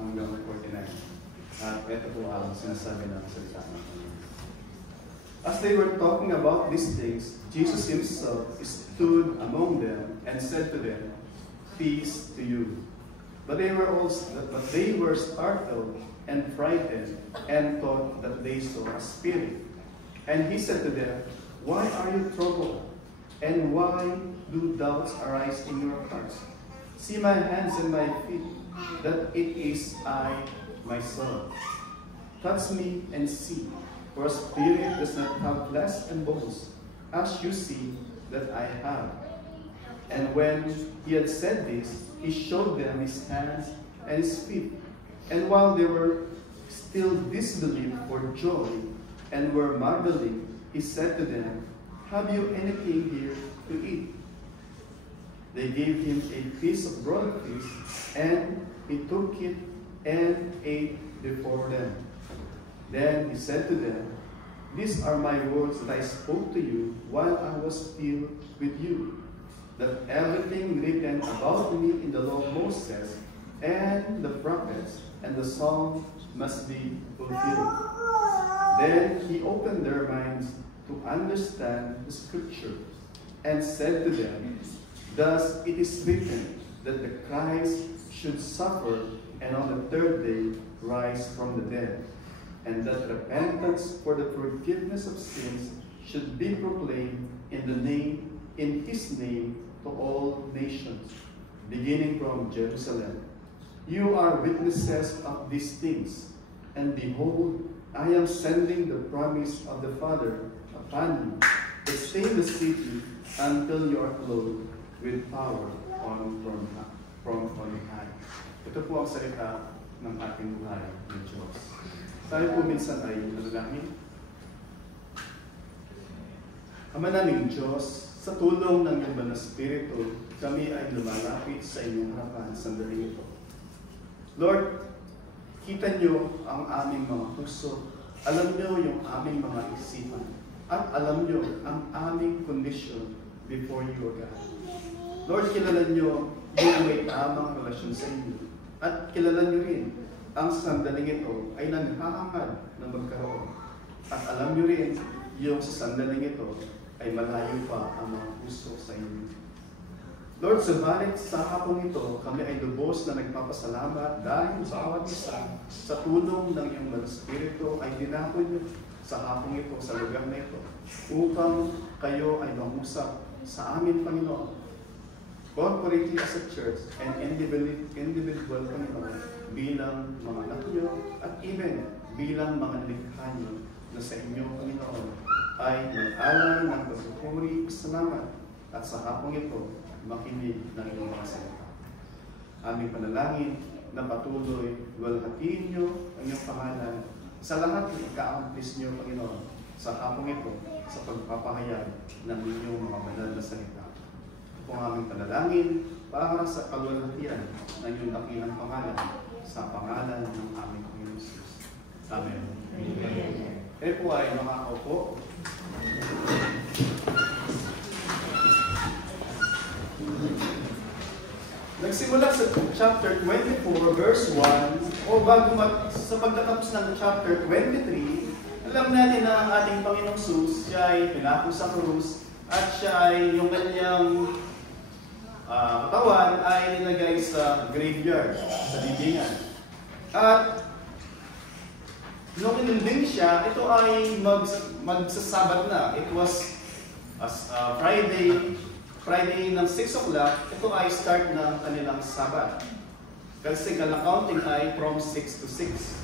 hanggang 49. At ito po ang sinasabi ng salita ng Panginoon. As they were talking about these things, Jesus himself stood among them and said to them, "Peace to you." But they were startled and frightened and thought that they saw a spirit. And he said to them, "Why are you troubled? And why do doubts arise in your hearts? See my hands and my feet, that it is I myself. Touch me and see, for a spirit does not have flesh and bones, as you see that I have." And when he had said this, he showed them his hands and his feet. And while they were still disbelieved for joy and were marveling, he said to them, "Have you anything here to eat?" They gave him a piece of broiled fish, and he took it and ate before them. Then he said to them, "These are my words that I spoke to you while I was still with you, that everything written about me in the law of Moses and the prophets and the Psalms must be fulfilled." Then he opened their minds to understand the scripture and said to them, "Thus it is written that the Christ should suffer and on the third day rise from the dead, and that repentance for the forgiveness of sins should be proclaimed in his name to all nations, beginning from Jerusalem. You are witnesses of these things, and behold, I am sending the promise of the Father upon you, to stay in the city until you are clothed with power from on high." Ito po ang salita ng ating buhay ng Diyos. Tayo po minsan ay nanalangin. Ama naming Diyos, sa tulong ng iyong banal na Espiritu, kami ay lumalapit sa inyong harapan sa sandaling ito. Lord, kita niyo ang aming mga puso, alam niyo yung aming mga isipan, at alam niyo ang aming kondisyon before you, O God. Lord, kilala niyo yung may tamang relasyon sa inyo, at kilala niyo rin ang sandaling ito ay naghahangad na magkaroon. At alam niyo rin yung sa sandaling ito ay malayo pa ang mga puso sa inyo. Lord, subalit sa hapong ito, kami ay lubos na nagpapasalamat dahil sa bawat isa sa tulong ng iyong Banal Espiritu ay dinapon niyo sa hapong ito, sa lugar na ito, upang kayo ay mangusap sa amin, Panginoon. Corporately as a church and individual, Panginoon, bilang mga anak niyo at even bilang mga likha niyo na sa inyo, Panginoon, ay mag-alay ng pagpupuri, salamat, at sa hapong ito, makinig ng iyong mga salita. Aming panalangin na patuloy walhatiin niyo ang iyong pangalan sa lahat ng ika-accomplish niyo, Panginoon, sa hapong ito, sa pagpapahayag ng inyong mga banal na salita. Ito po ang aming panalangin para sa pagwalhatian ng iyong dakilang pangalan, sa pangalan ng aming Panginoon Jesus. Amen. Amen. Kayo po ay makakaupo. Nagsimula sa chapter 24, verse 1, o bago sa pagtatapos ng chapter 23, alam natin na ang ating Panginoong Jesus, siya ay pinako sa krus, at siya ay yung kanyang katawan ay nilagay sa graveyard, sa libingan. At nung inilibing siya, ito ay magsasabat na. It was Friday ng 6 o'clock, ito ay start ng kanilang Sabat. Kasi kala-counting ay from 6 to 6.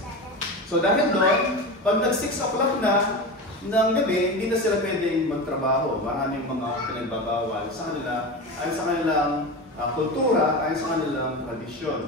So dahil doon, pag nag-6 o'clock na ng gabi, hindi na sila pwedeng magtrabaho. Maraming mga pinagbabawal sa kanila, ayon sa kanilang kultura, ayon sa kanilang tradisyon.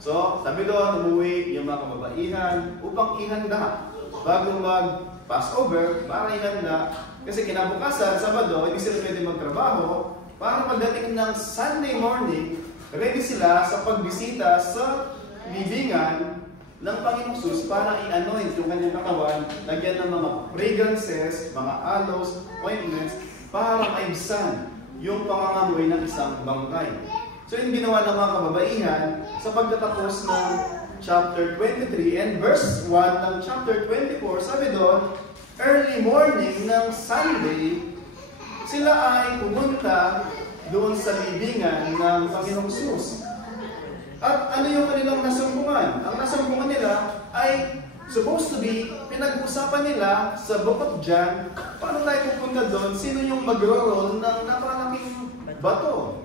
So, sabi doon, umuwi yung mga kababaihan upang ihanda. Bago mag-Passover, para ihanda. Kasi kinabukasan, Sabado, hindi sila pwede magtrabaho. Para pagdating ng Sunday morning, ready sila sa pagbisita sa libingan ng Panginoong Jesus para i-anoint yung kanyang katawan, lagyan ng mga fragrances, mga aloes, ointments, para maibsan yung pangangamoy ng isang bangkay. So yung ginawa ng mga kababaihan, sa pagtatapos ng chapter 23 and verse 1 ng chapter 24, sabi doon, early morning ng Sunday, sila ay pumunta doon sa libingan ng Panginoong Hesus. At ano yung kanilang nasumpungan? Ang nasumpungan nila ay supposed to be, pinag-usapan nila sa Book of John, paano tayo pupunta doon, sino yung magro-roll ng napakalaking bato.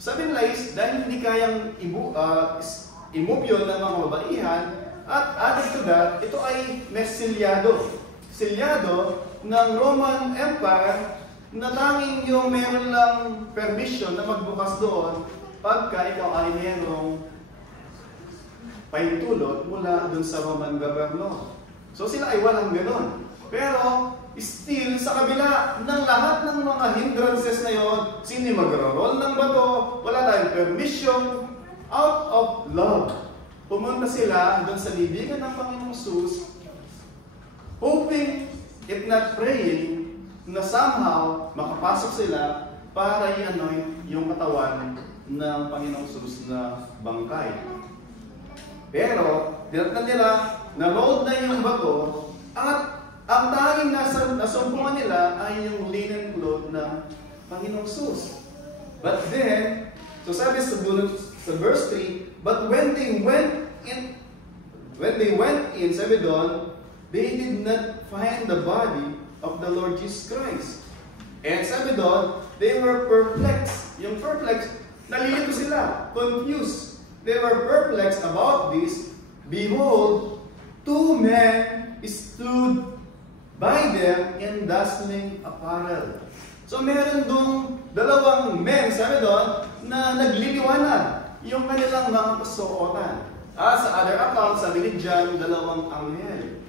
Sabi nila is, dahil hindi kayang i-move yun ng mga mabaihan, at added to that, ito ay may silyado. Silyado ng Roman Empire na tanging yung meron lang permission na magbukas doon pagka ikaw ay merong paintulot mula doon sa Roman governor. So sila ay walang ganon. Pero still, sa kabila ng lahat ng mga hindrances na yon, sino mag-roll ng bato, wala tayong permission, out of love. Pumunta sila doon sa libingan ng Panginoong Hesus, hoping, if not praying, na somehow makapasok sila para i-anoint yung katawan ng Panginoong Hesus na bangkay. Pero, dinatnan nila, na-rolled na yung bato, at ang tanging nasumpungan nila ay yung linen cloth ng Panginoong Hesus. But then, so sabi sa verse 3, but when they went in, sabi doon, they did not find the body of the Lord Jesus Christ. And sabi doon, they were perplexed. Yung perplexed, nalilito sila, confused. They were perplexed about this. Behold, two men stood by them in dazzling apparel. So meron doon dalawang men, sabi doon, na nagliliwanag yung kanilang mga kasuotan. Sa other account, sabi ni John, dalawang anghel.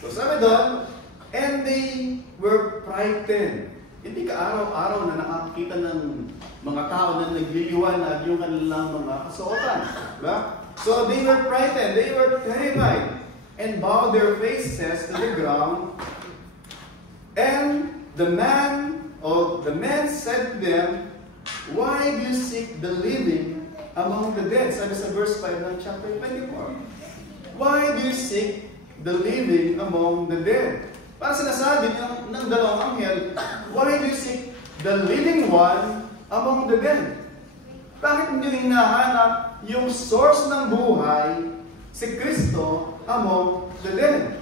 So sabi doon, and they were frightened. Hindi ka araw-araw na nakakita ng mga tao na nagliliwanag yung kanilang mga kasuotan. Diba? So they were frightened, they were terrified, and bowed their faces to the ground. And the man said to them, why do you seek the living among the dead? Sabi sa verse 5 ng chapter 24. Why do you seek the living among the dead? Para sinasabi ng dalawang anghel, why do you seek the living one among the dead? Bakit hindi hinahanap yung source ng buhay, si Kristo, among the dead?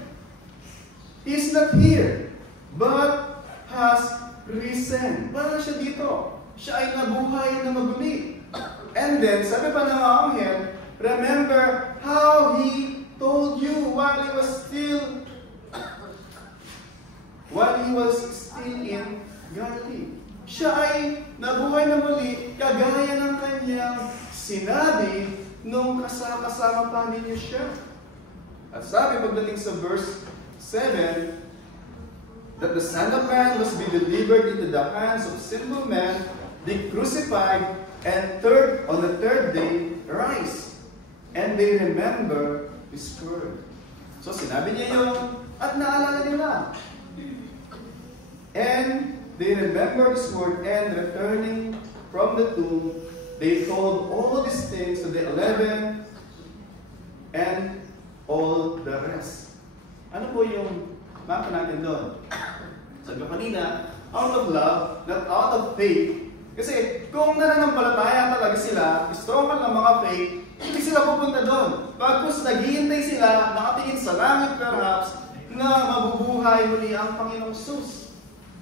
He is not here, but has risen. Wala siya dito. Siya ay nabuhay na maguli. And then, sabi pa ng anghel, remember how He told you while He was still in Galilee. Siya ay nabuhay na muli, kagaya ng kanyang sinabi nung kasama pa ninyo siya. At sabi pagdating sa verse 7, that the Son of Man must be delivered into the hands of sinful men, be crucified, and on the third day rise. And they remember His word. So sinabi niya yun, at naalala nila. And they remembered His word, and returning from the tomb, they told all these things to the 11 and all the rest. Ano po yung mapa natin doon? Sabi ko kanina, out of love, not out of faith. Kasi kung nananampalataya talaga sila, strong ng mga faith, hindi sila pupunta doon. Pagkus naghihintay sila, nakatingin sa langit perhaps, na mabubuhay muli ang Panginoong Hesus.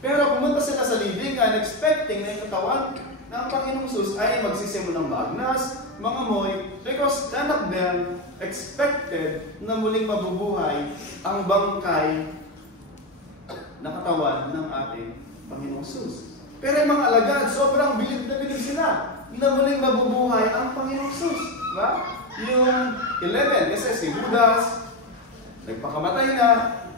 Pero pumunta sila sa libingan, expecting na yung katawan ng Panginoong Hesus ay magsisimulang maagnas, mga moy, because none of them expected na muling mabubuhay ang bangkay na katawan ng ating Panginoong Hesus. Pero yung mga alagad, sobrang bilib na bilib sila na muling mabubuhay ang Panginoong Hesus. Diba? Yung 11, kasi si Judas, nagpakamatay na,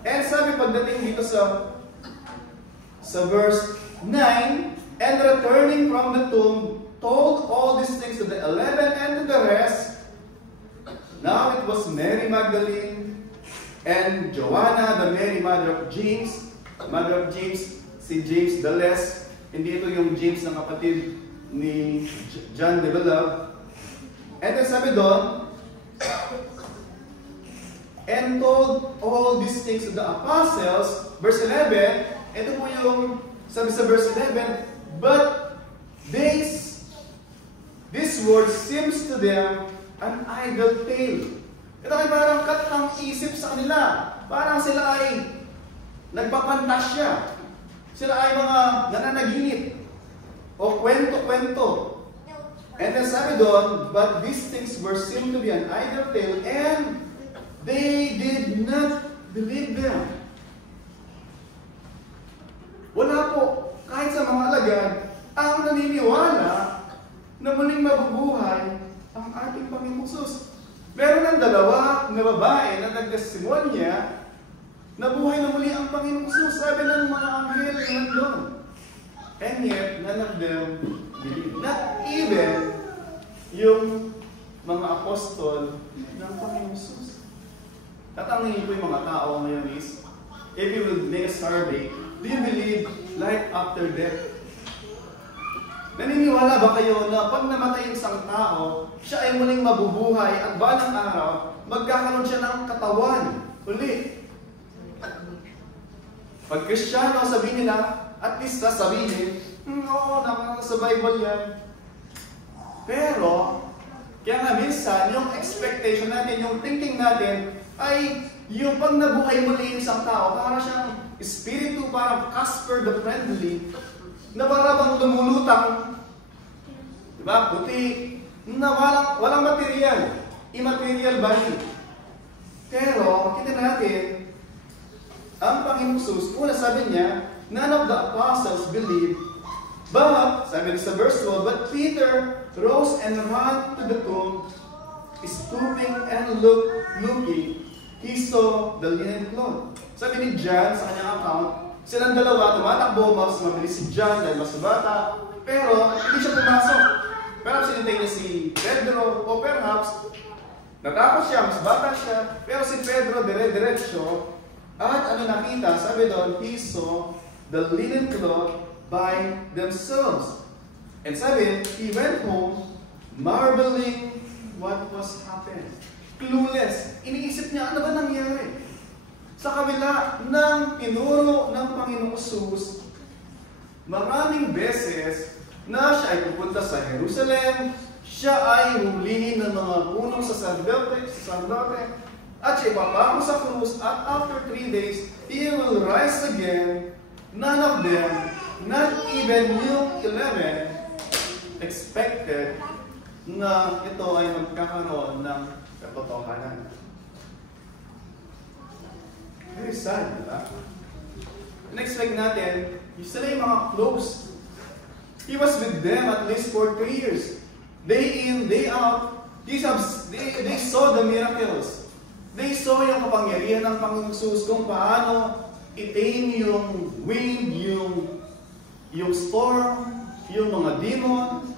and sabi pagdating dito sa verse 9, and returning from the tomb, told all these things to the 11 and to the rest. Now it was Mary Magdalene and Joanna, the Mary mother of James, si James the Less. Hindi ito yung James na kapatid ni John the Beloved. And then sabi doon, And told all these things to the apostles. Verse 11, ito po yung sabi sa verse 11, but this word seems to them an idle tale. Ito ay parang katang isip sa kanila. Parang sila ay nagpapantasya. Sila ay mga nananaginip o kwento-kwento. And then sabi doon, but these things were seemed to be an idle tale, and they did not believe them. Wala po, kahit sa mga alagad, ang naniniwala na muling mabubuhay ang ating Panginoong Hesus. Meron ng dalawa na babae na nagtestimonya na buhay na muli ang Panginoong Hesus. Sabi ng mga anghel na nandun. And yet, none of them believe. Not even yung mga apostol ng Panginoong Hesus. Tatangin po yung mga tao ngayon is, if you will make a survey, do you believe life after death? Naniniwala ba kayo na pag namatay yung isang tao, siya ay muling mabubuhay at balang araw, magkakaroon siya ng katawan uli? Pag Kristiyano, sabihin nila, at least sasabihin, oo, sa Bible yan. Pero, kaya nga minsan, yung expectation natin, yung thinking natin, ay yung pag nabuhay muli yung isang tao, para siyang espiritu, parang Casper the Friendly, na parang lumulutang, diba, puti, na walang material, immaterial body. Pero, kita natin, ang Panginoong Hesus, una sabi niya, none of the apostles believed, but, sabi sa verse 12, but Peter rose and ran to the tomb, stooping and looking, he saw the linen cloth. Sabi ni John sa kanyang account, silang dalawa, tumatakbo, mas mabilis si John dahil mas bata, pero hindi siya pumasok. Perhaps sinintay niya si Pedro, o perhaps natakot siya, mas bata siya, pero si Pedro dire-diretso, at ano nakita, sabi doon, he saw the linen cloth by themselves. And sabi, he went home, marveling what was happened. Clueless. Iniisip niya, ano ba nangyari? Sa kabila ng tinuro ng Panginoong Hesus, maraming beses na siya ay pupunta sa Jerusalem, siya ay hulihin ng mga punong saserdote, at siya ipapako sa krus, at after 3 days, he will rise again. None of them, not even yung 11, expected na ito ay magkakaroon ng katotohanan. Very sad, diba? In-expect natin, sila yung mga close. He was with them at least for 3 years. Day in, day out, they saw the miracles. They saw yung kapangyarihan ng Panginoong Hesus kung paano i-tame yung wind, yung storm, yung mga demon.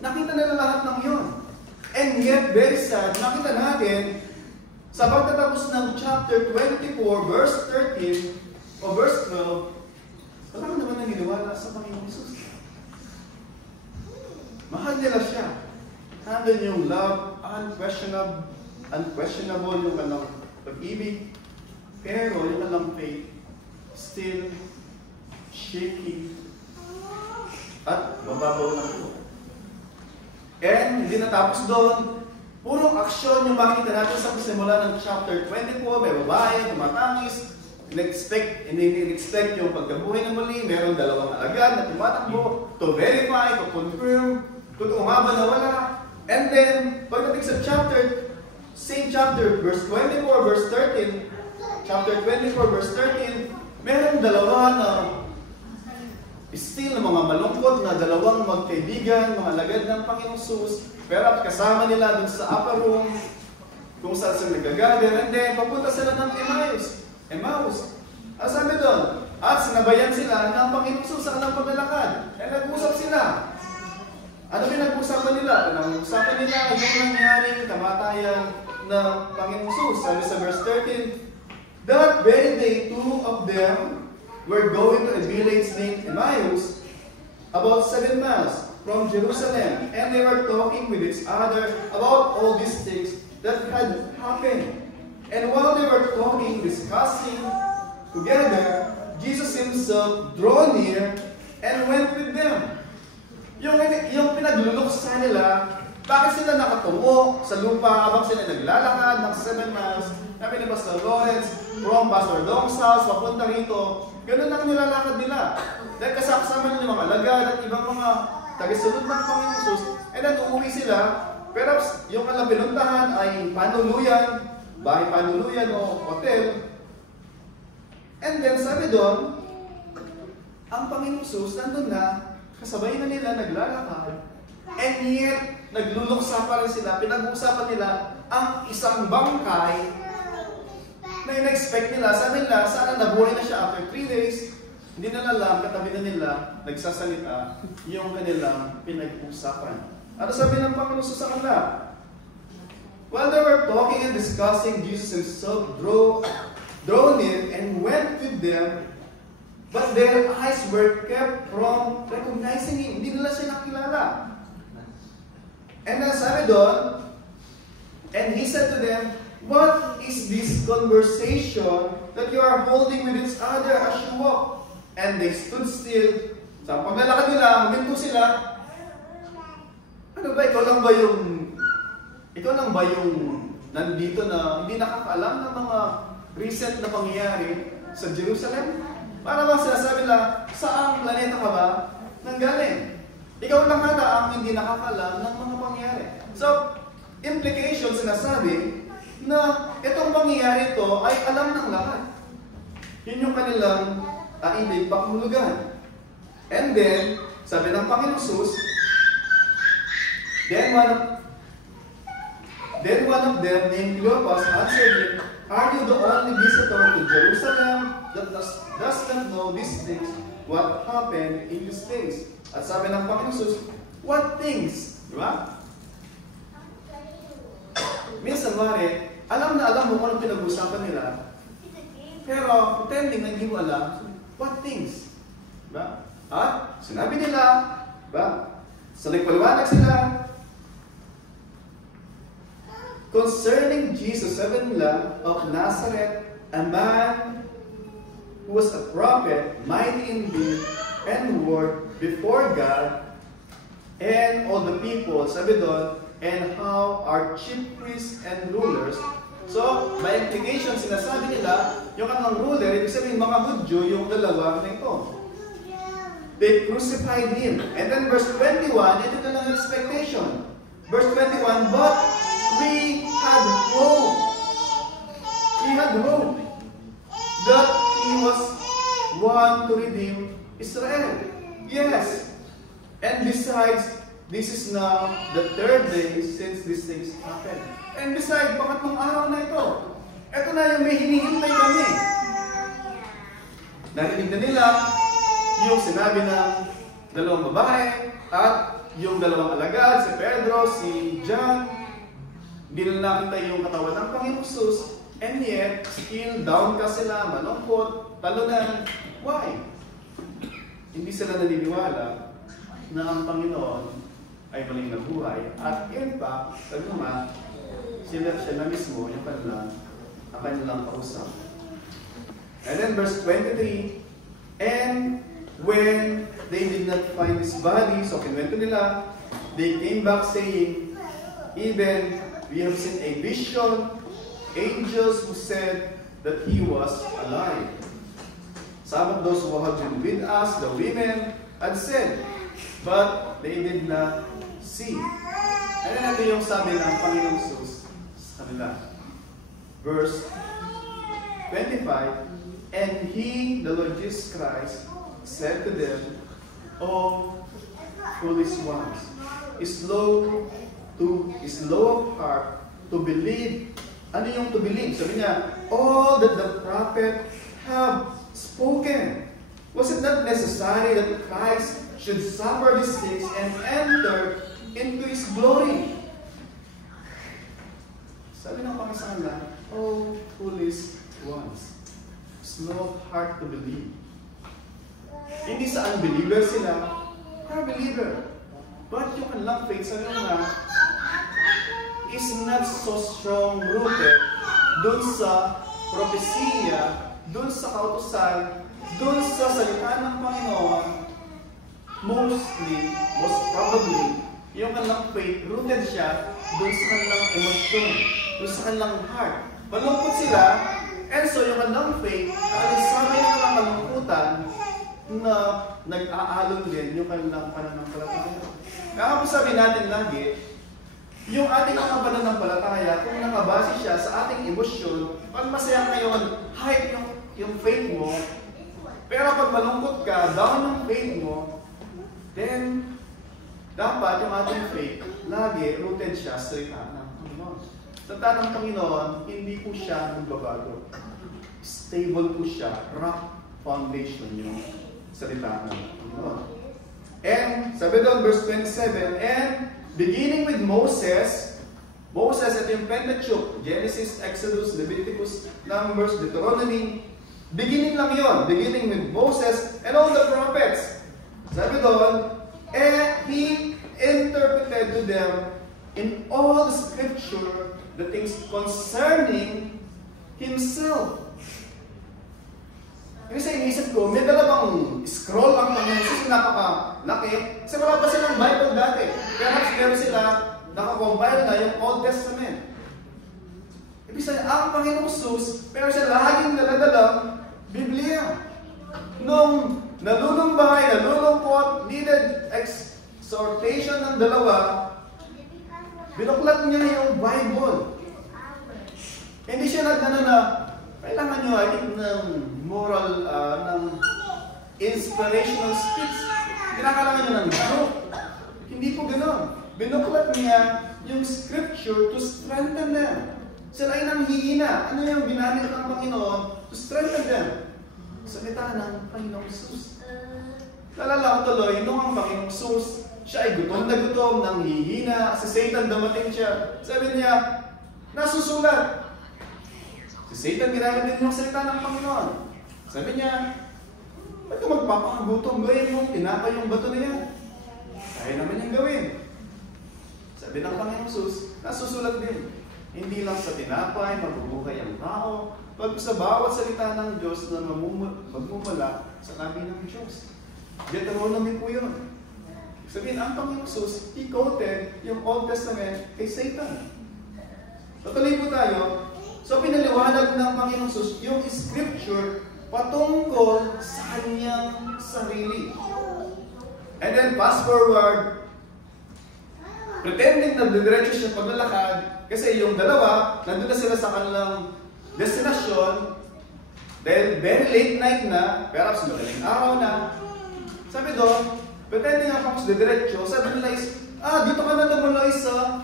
Nakita nila lahat ng yun. And yet, very sad, nakita natin sa pagtatapos ng chapter 24, verse 13, o verse 12, wala ka naman naniniwala sa Panginoong Hesus. Mahal nila siya. Nandun yung love, unquestionable yung kanilang pag-ibig, pero yung kanilang faith, still shaky, at mababaw na po. And hindi natapos doon, purong aksyon yung makita natin sa simula ng chapter 24, may babae, tumatangis, in-expect yung pagkabuhay na muli, meron dalawang alagad na tumatakbo, to verify, to confirm, kung umaba na wala. And then, pagdating sa same chapter, verse 24, verse 13, chapter 24, verse 13, meron dalawa na still na mga malungkot na dalawang magkaibigan, mga alagad ng Panginoong Hesus, pero kasama nila dun sa upper room, kung saan sila nag-gather, and then papunta sila ng Emmaus. Ang sabi doon, at sinabayan sila ng Panginoong Hesus sa kanilang paglalakad. And nag-usap sila. Ano pinag-usapan nila? Pinag-usapan nila yung nangyaring kamatayan ng Panginoong Hesus. Sabi sa verse 13, that very day, 2 of them were going to a village named Emmaus, about 7 miles from Jerusalem, and they were talking with each other about all these things that had happened. And while they were talking, discussing together, Jesus himself drew near and went with them. Yung pinagluluksa nila, bakit sila nakatungo sa lupa habang sila naglalakad ng 7 miles, sabi ni Pastor Lawrence, from Pastor Dong's house, papunta rito, ganun ang nilalakad nila. Dahil kasama nila yung mga alagad at ibang mga tagasunod ng Panginoon Jesus, and then uuwi sila, pero yung kanilang pinuntahan ay panuluyan, bahay panuluyan o hotel. And then sabi doon, ang Panginoon Jesus nandun na, kasabay na nila naglalakad, and yet nagluluksa pa rin sila, pinag-uusapan nila ang isang bangkay na in-expect nila. Sabi nila, sana nabuhay na siya after 3 days. Hindi na alam, katabi na nila, nagsasalita yung kanilang pinag-uusapan. Ano sabi ng Panginoon sa kanila? While they were talking and discussing, Jesus himself drew near and went with them, but their eyes were kept from recognizing him. Hindi nila siya nakilala. And then sabi doon, and he said to them, what is this conversation that you are holding with each other as you walk? And they stood still. Sa paglalakad nila, huminto sila. Ano ba, ikaw lang ba yung nandito na hindi nakakaalam ng mga recent na pangyayari sa Jerusalem? Para bang sinasabi nila, saang planeta ka ba nanggaling? Ikaw lang ata ang hindi nakakaalam ng mga pangyayari. So, implication sinasabi na itong pangyayari ito ay alam ng lahat. Yun yung kanilang ibig pakmulugan. And then, sabi ng Panginoon Jesus, then one of them named Cleopas answered him, are you the only visitor to Jerusalem that does not know these things, what happened in these days? At sabi ng Panginoon Jesus, what things? Diba? Minsan mare, alam mo kung anong pinag-usapan nila, pero pretending na hindi mo alam, what things? Diba? At sinabi nila, diba? Sa nagpaliwanag sila, concerning Jesus, sabi nila, of Nazareth, a man who was a prophet, mighty in deed and word before God and all the people, sabi doon, and how our chief priests and rulers. So, by implication, sinasabi nila, yung kanang ruler, ibig sabihin mga Hudyo, yung dalawa na ito. They crucified him. And then verse 21, ito na lang expectation. Verse 21, but we had hope. We had hope that he was one to redeem Israel. Yes. And besides, this is now the 3rd day since these things happened. And besides, pangatlong araw na ito. Ito na yung may hinihintay kami. Narinig na nila yung sinabi ng dalawang babae at yung dalawang alagad, si Pedro, si John. Hindi na nakita yung katawan ng Panginoon Jesus. And yet, still down ka sila, malungkot, talunan. Why? Hindi sila naniniwala na ang Panginoon ay maling nabuhay. At in fact, sabi nga, siya na mismo yung kanilang kausap. And then verse 23, and when they did not find his body, so kinuwento nila, they came back saying, even we have seen a vision, angels who said that he was alive. Some of those who had been with us, the women, had said, but they did not see. And then ito yung sabi ng Panginoong Jesus sa kanila. Verse 25, and he, the Lord Jesus Christ, said to them, O foolish ones, slow of heart to believe. Ano yung to believe? Sabi niya, all that the prophet have spoken. Was it not necessary that Christ should suffer these things and enter into His glory? Sabi ng Panginoon, oh foolish ones, slow of heart to believe. Hindi sa unbeliever sila, are believer. But yung kanilang faith, sabi nga, is not so strong rooted dun sa propesya, dun sa kautusan, dun sa salita ng Panginoon, most probably, yung kanilang faith, rooted siya dun sa kanilang emosyon, dun sa kanilang heart. Malungkot sila, and so yung kanilang faith, sabi ng kanilang kalungkutan, na nag-aalon din yung kanilang pananampalataya. Kaya po sabi natin lagi, yung ating mga pananampalataya, kung nakabase siya sa ating emosyon, pag masaya ngayon, hype yung faith mo, pero pag malungkot ka, down yung faith mo, then, dapat yung ating faith, lagi rooted siya sa salita ng Panginoon. Sa salita ng Panginoon, hindi po siya nagbabago. Stable po siya, rock foundation yung salita ng Panginoon. And, sabi doon, verse 27, and beginning with Moses, ito yung Pentateuch, Genesis, Exodus, Leviticus, Numbers, Deuteronomy, beginning lang yon, beginning with Moses and all the prophets. Sabi doon, and he interpreted to them in all the scripture the things concerning himself. Kasi inisip ko, may dalawang scroll ang Panginoon kasi napakalaki. Kasi wala pa silang Bible dati. Perhaps meron sila nakakompile na yung Old Testament. Ibig sabihin, ang Panginoong Jesus, pero siya laging daladalang Biblia. Nung nalulumbay, nalulungkot, needed exhortation ng dalawa, binuklat niya yung Bible. Hindi siya nagdana na, kailangan nyo, I think, ng moral, ng inspirational speech. Kinakailangan nyo ng joke. Hindi po gano'n. Binuklat niya yung scripture to strengthen them. Sila ay nanghihina. Ano yung ginamit ng Panginoon to strengthen them? Salita ng Panginoong Jesus. Nalala ko tuloy, nung ang Panginoong Jesus, siya ay gutom na gutom, nanghihina, si Satan dumating siya. Sabi niya, nasusulat. Si Satan ginamit din yung salita ng Panginoon. Sabi niya, ba't ka magpapakagutom? Gawin mo, tinapay yung bato na yan. Kaya naman yung gawin. Sabi ng Panginoong Jesus, nasusulat din. Hindi lang sa tinapay, mabubuhay ang tao, pag sa bawat salita ng Diyos na magmumula sa labi ng Diyos. Deuteronomy po yun. Sabihin, ang Panginoong Jesus, he quoted yung Old Testament kay Satan. Patuloy po tayo. So, pinaliwanag ng Panginoong Jesus yung scripture patungkol sa kanyang sarili. And then, fast forward, pretending na diretso siya paglalakad, kasi yung dalawa, nandun na sila sa kanilang destinasyon, dahil very late night na, perhaps madaling araw na. Sabi doon, pretending nga pang diretso, sabi nila is, dito ka na tumuloy sa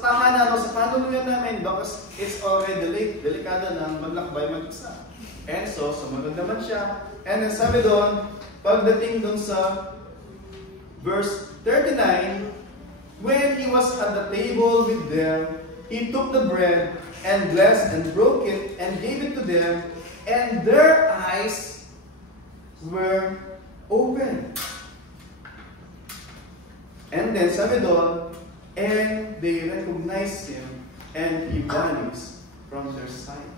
tahanan o sa panuluyan namin because it's already late, delikado na maglakbay mag-isa. And so, sumunod naman siya. And then sabi doon, pagdating doon sa verse 39, when he was at the table with them, he took the bread and blessed and broke it and gave it to them, and their eyes were open. And then sabi doon, and they recognized him, and he vanished from their sight.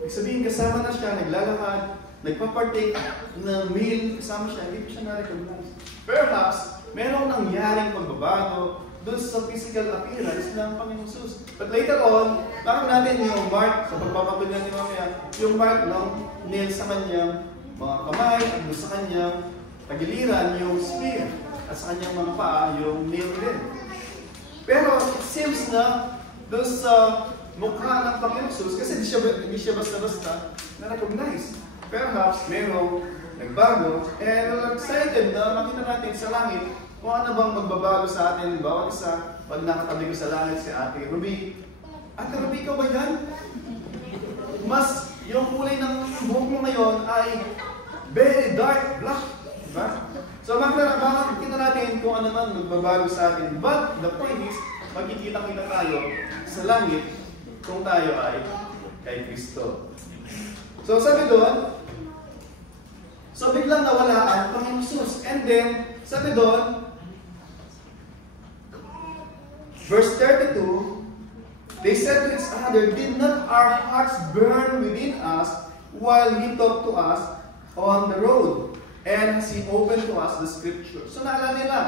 Ibig sabihin, kasama na siya, naglalakad, nagpapartake ng meal, kasama siya, hindi pa siya na-recognize. Perhaps, merong nangyaring pagbabago doon sa physical appearance ng Panginoong Jesus. But later on, bakit natin yung mark, sa pagpapatuloy natin mamaya, yung mark ng nail sa kanyang mga kamay, at doon sa kanyang tagiliran, yung spear. At sa kanyang mga paa, yung nail din. Pero it seems na doon sa mukha ng Panginoong Jesus, kasi hindi siya basta-basta na-recognize. Perhaps merong nagbago, and we're excited na makita natin sa langit kung ano bang magbabago sa atin, bawat isa, pag nakatabi ko sa langit si Ate Ruby. Ate Ruby, ikaw ba yan? Mas, yung kulay ng buhok mo ngayon ay very dark black. Diba? So, makikita natin kung ano man magbabago sa atin. But, the point is, magkikita-kita tayo sa langit kung tayo ay kay Kristo. So, sabi doon, so biglang nawala ang Panginoong Jesus. And then, sabi doon, verse 39, Father, did not our hearts burn within us while He talked to us on the road? And as He opened to us the Scripture. So naalala nila,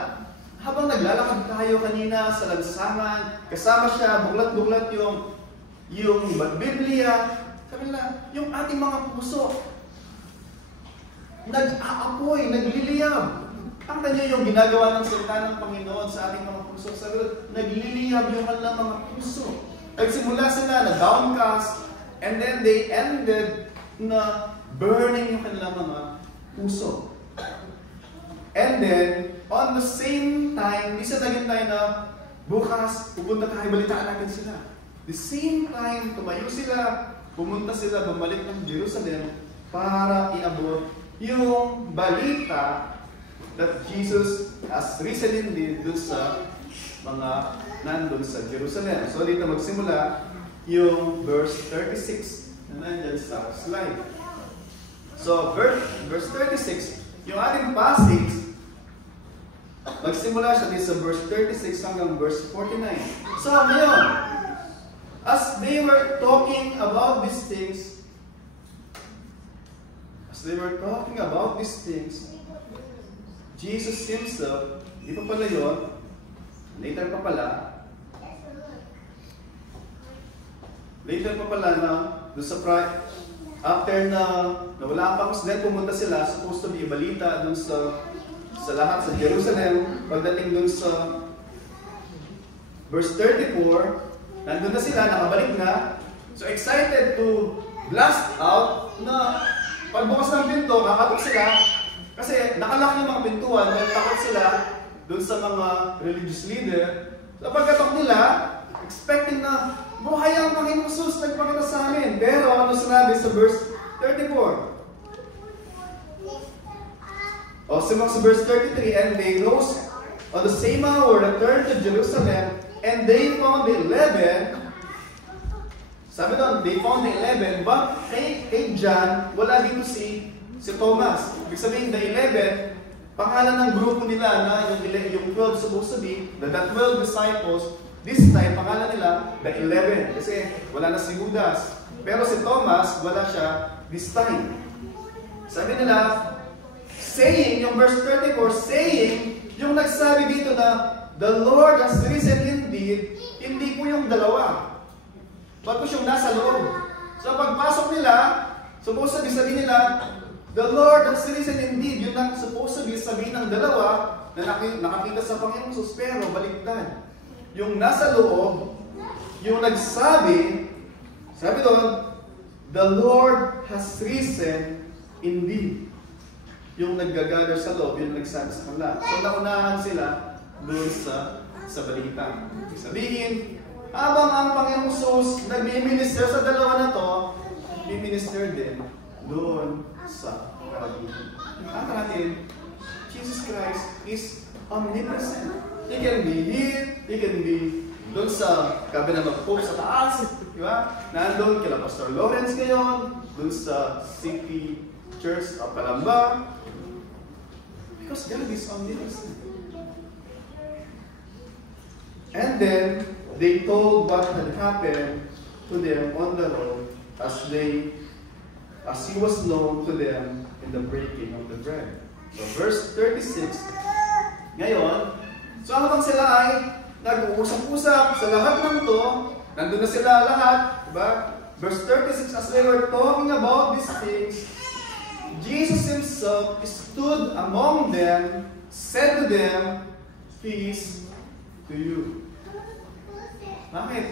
habang naglalakad tayo kanina sa lansangan, kasama siya, buglat-buglat yung Biblia, sabi nila, yung ating mga puso, nag-aapoy, nagliliyab. Tangnan niyo yung ginagawa ng salita ng Panginoon sa ating mga puso. Sabi nila, nagliliyab yung kanilang mga puso. Nagsimula sila na downcast, and then they ended na burning yung kanilang mga puso. And then, on the same time, di sa naghintay na bukas, pupunta tayo, balitaan natin sila. The same time, tumayo sila, pumunta sila, bumalik ng Jerusalem para iabot yung balita that Jesus has risen indeed dun sa mga nandun sa Jerusalem. So dito magsimula yung verse 36 na nandyan sa slide. So verse 36, yung ating passage, magsimula siya dito sa verse 36 hanggang verse 49. So ngayon, as they were talking about these things, Jesus Himself, di pa pala yun, later pa pala na, doon sa after na wala ang pangusden, pumunta sila, supposed to be balita doon sa lahat sa Jerusalem. Pagdating doon sa verse 34, nandun na sila, nakabalik na. So excited to blast out na pagbukas ng pinto, kakatok sila. Kasi nakalak yung mga pintuan, dahil takot sila doon sa mga religious leader. So pagkatok nila, expecting na buhay ang Panginoon Jesus, nagpakita sa amin. Pero ano sinabi sa verse 34? O sa verse 33, and they rose on the same hour, returned to Jerusalem, and they found the 11. Sabi doon, they found the 11, but kay John, wala dito si Thomas. Ibig sabihin, the 11, pangalan ng grupo nila na yung 12 supposed to be, the 12 disciples, this time, pangalan nila, the 11. Kasi wala na si Judas. Pero si Thomas, wala siya this time. Sabi nila, saying, yung verse 34, saying, yung nagsabi dito na, the Lord has risen indeed, hindi po yung dalawa. Ba't yung nasa loob? So pagpasok nila, supposed to be sabihin nila, the Lord has risen indeed. Yun ang supposed to be sabihin ng dalawa na nakakita sa Panginoon Jesus, pero baliktad. Yung nasa loob, yung nagsabi, sabi doon, the Lord has risen indeed. Yung naggagather sa loob, yung nagsabi sa kanila. So naunahan sila doon sa balita. Sabihin, habang ang Panginoong Jesus nag-minister sa dalawa na to, i-minister din doon sa karabihan. Ang natin, Jesus Christ is omnipresent. He can be here, He can be doon sa kabilang ng Pope sa taas, di ba? Nandun kila Pastor Lawrence ngayon, doon sa City Church of Calamba. Because God is omnipresent. And then, they told what had happened to them on the road as He was known to them in the breaking of the bread. So verse 36, ngayon, so habang sila ay nag-uusap-usap sa lahat ng to, nandun na sila lahat, diba? Verse 36, as they were talking about these things, Jesus Himself stood among them, said to them, peace to you. Bakit?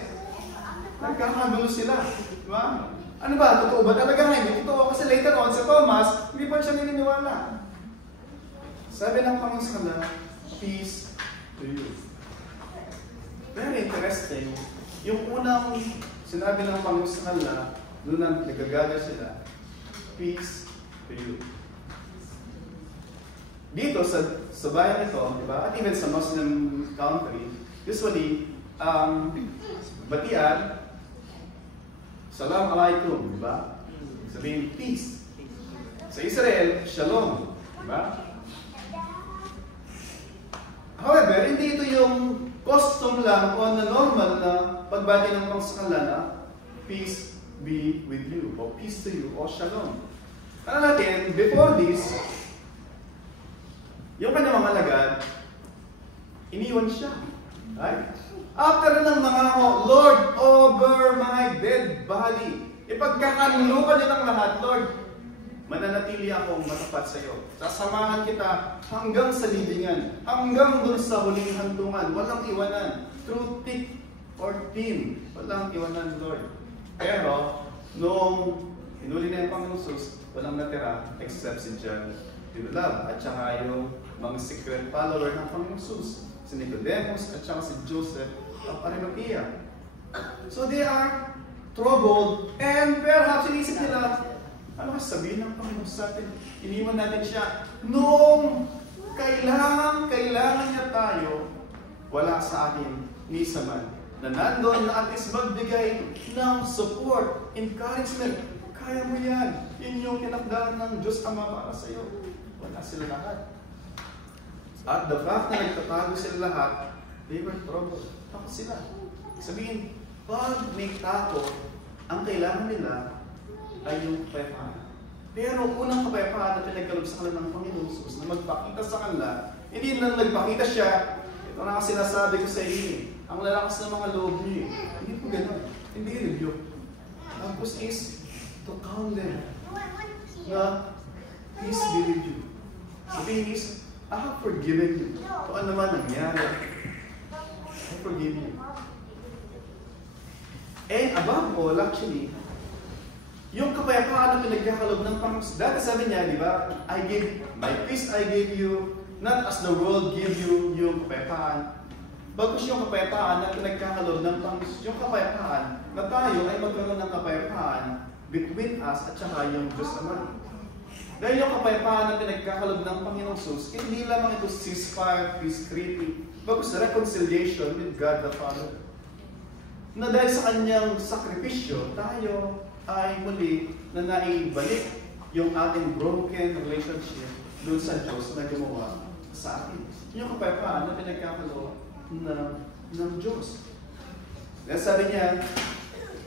Nagkakagulo sila. Diba? Ano ba? Totoo ba talaga? Hindi totoo. Kasi later on, sa Thomas, hindi pa siya naniniwala. Sabi ng Panginoon sa kanila, peace to you. Very interesting. Yung unang sinabi ng Panginoon sa kanila, doon na nagagaga sila, peace to you. Dito, sa bayan ito, diba? At even sa Muslim country, usually, batian, salam alaikum, diba? Sabihin, peace. Sa Israel, shalom, diba? However, hindi ito yung custom lang o na normal na pagbati ng pangsakalana. peace be with you, o peace to you, o shalom. Ano natin, before this, yung kanyang mga alagad, iniwan siya. Right? After ng mga Lord, over my dead body, ipagkakanlukan niya ng lahat, Lord, mananatili akong matapat sa iyo. Sasamahan kita hanggang sa libingan, hanggang dun sa huling hantungan, walang iwanan, through thick or thin, walang iwanan, Lord. Pero, nung hinuli na yung Panginoon Jesus, walang natira except si John Love at saka yung mga secret follower ng Panginoon Jesus, si Nicodemus at saka si Joseph of Arimathea. So they are troubled and perhaps inisip nila, ano kasi sabihin ng Panginoon sa atin? Iniwan natin siya. Noong kailangan niya tayo, wala sa atin ni isa man. Na nandun na at least magbigay ng support, encouragement. Kaya mo yan. Yun yung tinakdahan ng Diyos Ama para sa iyo. Wala sila lahat. At the fact na nagtatago sila lahat, they were troubled. Takot sila. Sabihin, pag may takot, ang kailangan nila ay yung kapayapaan. Pero unang kapayapaan na pinagkaloob sa kanila ng Panginoon Jesus na magpakita sa kanila, hindi lang nagpakita siya, ito na kasi sinasabi ko sa inyo, ang lalakas ng mga loob niyo. Hindi po gano'n. Hindi review. Ang purpose is to calm them. Na, peace be with you. Sabihin is, I have forgiven you. Kung ano man nangyari, I forgive you. And above all, actually, yung kapayapaan na pinagkakalob ng Panginoon. Dati sabi niya, di ba? My peace I give you, not as the world give you yung kapayapaan. Bagkus yung kapayapaan na pinagkakalob ng Panginoon, yung kapayapaan na tayo ay magkaroon ng kapayapaan between us at saka yung Diyos Ama. Dahil yung kapayapaan na pinagkakalob ng Panginoong Jesus, hindi lamang ito ceasefire, peace treaty, bagkus reconciliation with God the Father. Na dahil sa kanyang sakripisyo, tayo ay muli na naibalik yung ating broken relationship doon sa Diyos na gumawa sa atin. Yung kapayapaan na pinagkakalob ng Diyos. Dahil sabi niya,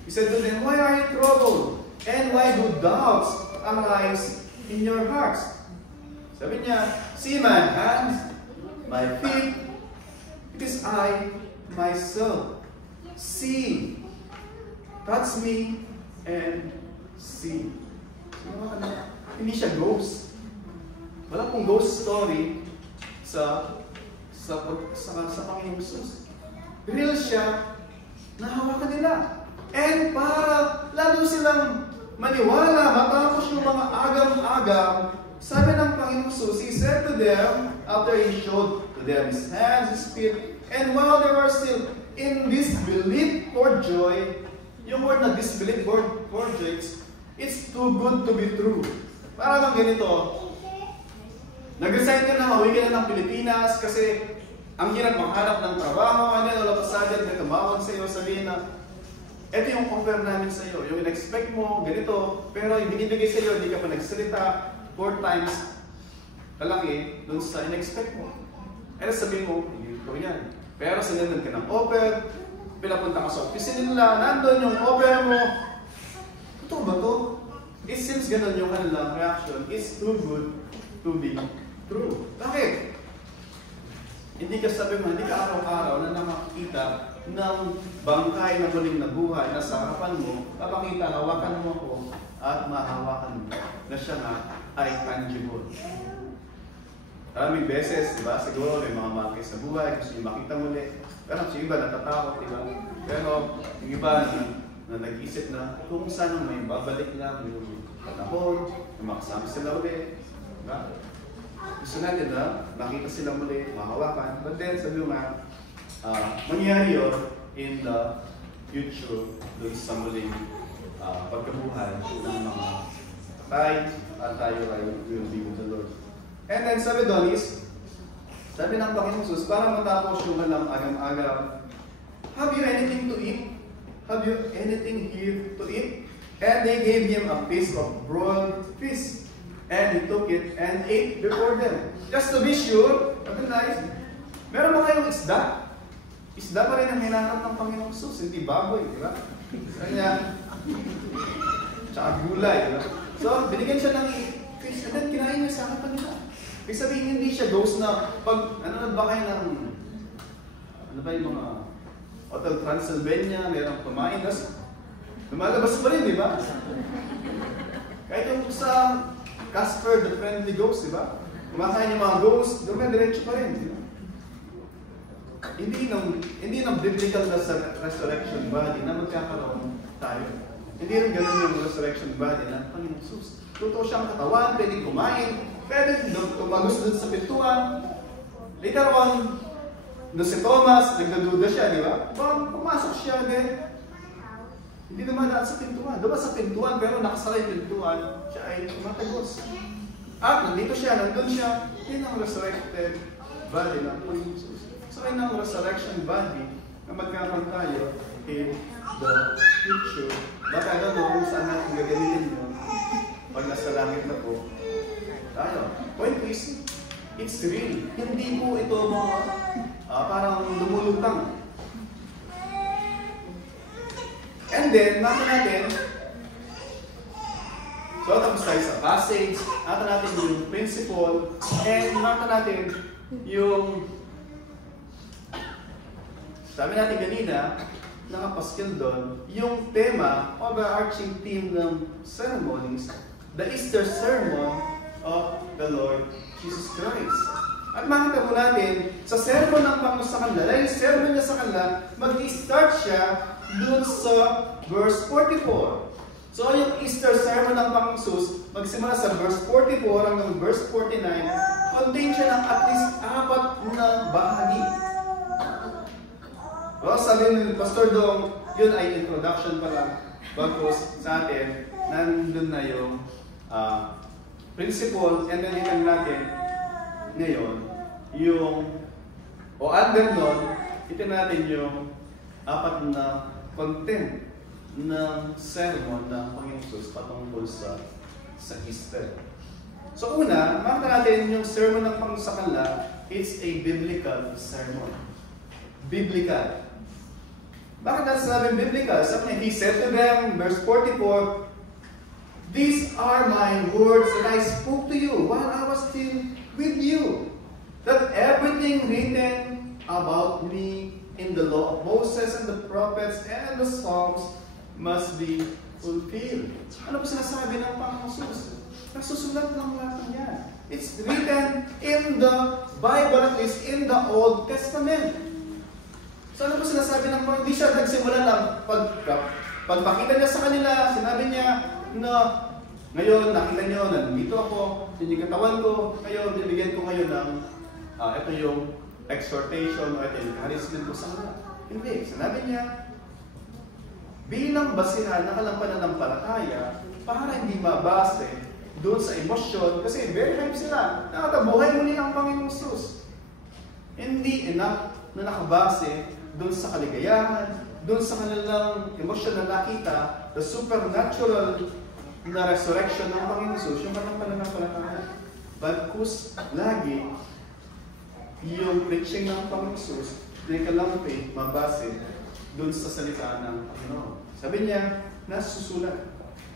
He said to them, why are you troubled? And why do doubts arise in your hearts? Sabi niya, see my hands, my feet, it is I myself. See, touch me, and see. Hindi siya ghost. Wala pong ghost story sa Panginoong Jesus. Real siya, nahawakan nila. And para lalo silang maniwala, matapos yung mga agam-agam, sabi ng Panginoong Jesus, He said to them, after He showed to them His hands, His feet, and while they were still in disbelief for joy, yung word na disbelief for joy, it's too good to be true. Para bang ganito, nag-resign ka na, mauwi ka na ng Pilipinas kasi ang hirap maghanap ng trabaho, and then all of a sudden, may tumawag sa iyo, sabihin na, ito yung offer namin sa iyo, yung in-expect mo, ganito, pero yung binibigay sa iyo, hindi ka pa nagsalita, 4 times kalaki dun sa in-expect mo. And sabihin mo, hindi ko yan. Pero sinunod ka ng offer, pinapunta ka sa opisina nila, nandun yung offer mo. Totoo ba to? It seems ganun yung kanilang reaction. It's too good to be true. Bakit? Hindi ka sabi mo, hindi ka araw-araw na nakakita ng bangkay na muling nabuhay na sa harapan mo, papakita, hawakan mo ako at mahawakan mo na siya nga ay tangible. Maraming beses, di ba? Siguro may mga markay sa buhay, gusto nyo makita muli. Pero yung iba natatakot, di ba? Pero yung iba na nag-isip na kung saan may babalik lang yung panahon, yung makasama sila ulit. Di ba? Gusto natin na makita sila muli, mahawakan. But then, sabi mo nga, mangyari yun in the future dun sa muling pagkabuhay ng mga patay at tayo ay will be with the Lord. And then sabi doon is, sabi ng Panginoon Jesus, para matapos yung alam agam-agam, have you anything to eat? Have you anything here to eat? And they gave him a piece of broiled fish. And he took it and ate before them. Just to be sure, nice, meron ba kayong isda? Isda pa rin ang hinanap ng Panginoong Jesus, hindi baboy, di ba? Kanya, Tsaka gulay. So, binigyan siya ng fish, and then kinain niya sa harapan nila. Ibig sabihin, hindi siya ghost na pag, ba kayo ng, yung mga Hotel Transylvania, mayroong kumain, tapos lumalabas pa rin, di ba? Kahit yung sa Casper, the Friendly Ghost, di ba? Kumakain yung mga ghost, dumidiretso pa rin, di ba? Hindi ng biblical na resurrection body na magkakaroon tayo. Hindi rin ganun yung resurrection body na Panginoon Jesus. Totoo siyang katawan, pwedeng kumain, pwedeng tumagos dun sa pintuan. Later on, doon si Thomas, nagdaduda siya, di ba? Pumasok siya din. Hindi naman daan sa pintuan. Diba sa pintuan, pero nakasara yung pintuan, siya ay tumatagos. At nandito siya, nandun siya, yun ang resurrected body ng Panginoon Jesus. So yun ang resurrection body na magkakaroon tayo in the future. Baka alam mo kung saan natin gagawin yun pag nasa langit na po tayo. Point is, it's real. Hindi po ito mga parang lumulutang. And then, natin natin, so tapos tayo sa passage, natin natin yung principle, and natin natin yung, sabi natin kanina, nakapaskil doon, yung tema, overarching theme ng ceremonies, the Easter sermon of the Lord Jesus Christ. At makita po natin, sa sermon ng Panginoon sa kanila, yung sermon niya sa kanila, mag-i-start siya dun sa verse 44. So, yung Easter sermon ng Panginoon Jesus, magsimula sa verse 44 hanggang verse 49, contain siya ng at least 4 na bahagi. Well, sabi ni Pastor Dong, yun ay introduction pa lang. Bagkus sa atin, nandun na yung principle, and then ikan natin ngayon, under nun, itin natin yung 4 na content ng sermon ng Panginoon Jesus patungkol sa Easter. So una, makita natin yung sermon ng Panginoon sa kanila, it's a biblical sermon. Biblical. Bakit nasasabi biblical? Sabi niya, He said to them, verse 44, "These are my words that I spoke to you while I was still with you, that everything written about me in the law of Moses and the prophets and the Psalms must be fulfilled." Ano po sinasabi ng Panginoon Jesus? Nasusulat lang lahat ng yan. It's written in the Bible, at least in the Old Testament. So ano po sinasabi ng Panginoon? Hindi siya nagsimula lang pagpakita niya sa kanila, sinabi niya na ngayon nakita niyo na nandito ako, yun yung katawan ko, ngayon bibigyan ko ngayon ng ito yung exhortation o ito yung encouragement ko sa kanila. Hindi, sinabi niya bilang basihan ng kalampalataya para hindi mabase doon sa emosyon, kasi very hype sila. Nakatabuhay muli ang Panginoong Jesus. Hindi enough na nakabase doon sa kaligayahan, doon sa kanilang emosyon na nakita, the supernatural na resurrection ng Panginoon Jesus, yung kanilang pananampalataya. Bagkus lagi yung preaching ng Panginoon Jesus, di kalampi mabase doon sa salita ng Panginoon. Sabi niya, nasusulat.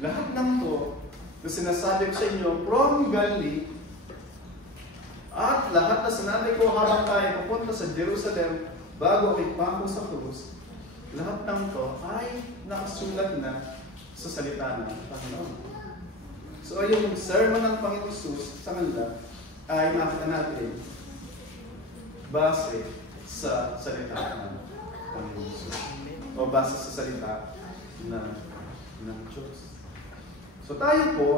Lahat ng to na sinasabi ko sa inyo from Galilee, at lahat na sinabi ko habang tayo pupunta sa Jerusalem bago ipako sa krus, lahat ng to ay nakasulat na sa salita ng Panginoon. So yung sermon ng Panginoon Jesus sa kanila ay makita natin base sa salita ng Panginoon Jesus o base sa salita ng Diyos. So tayo po,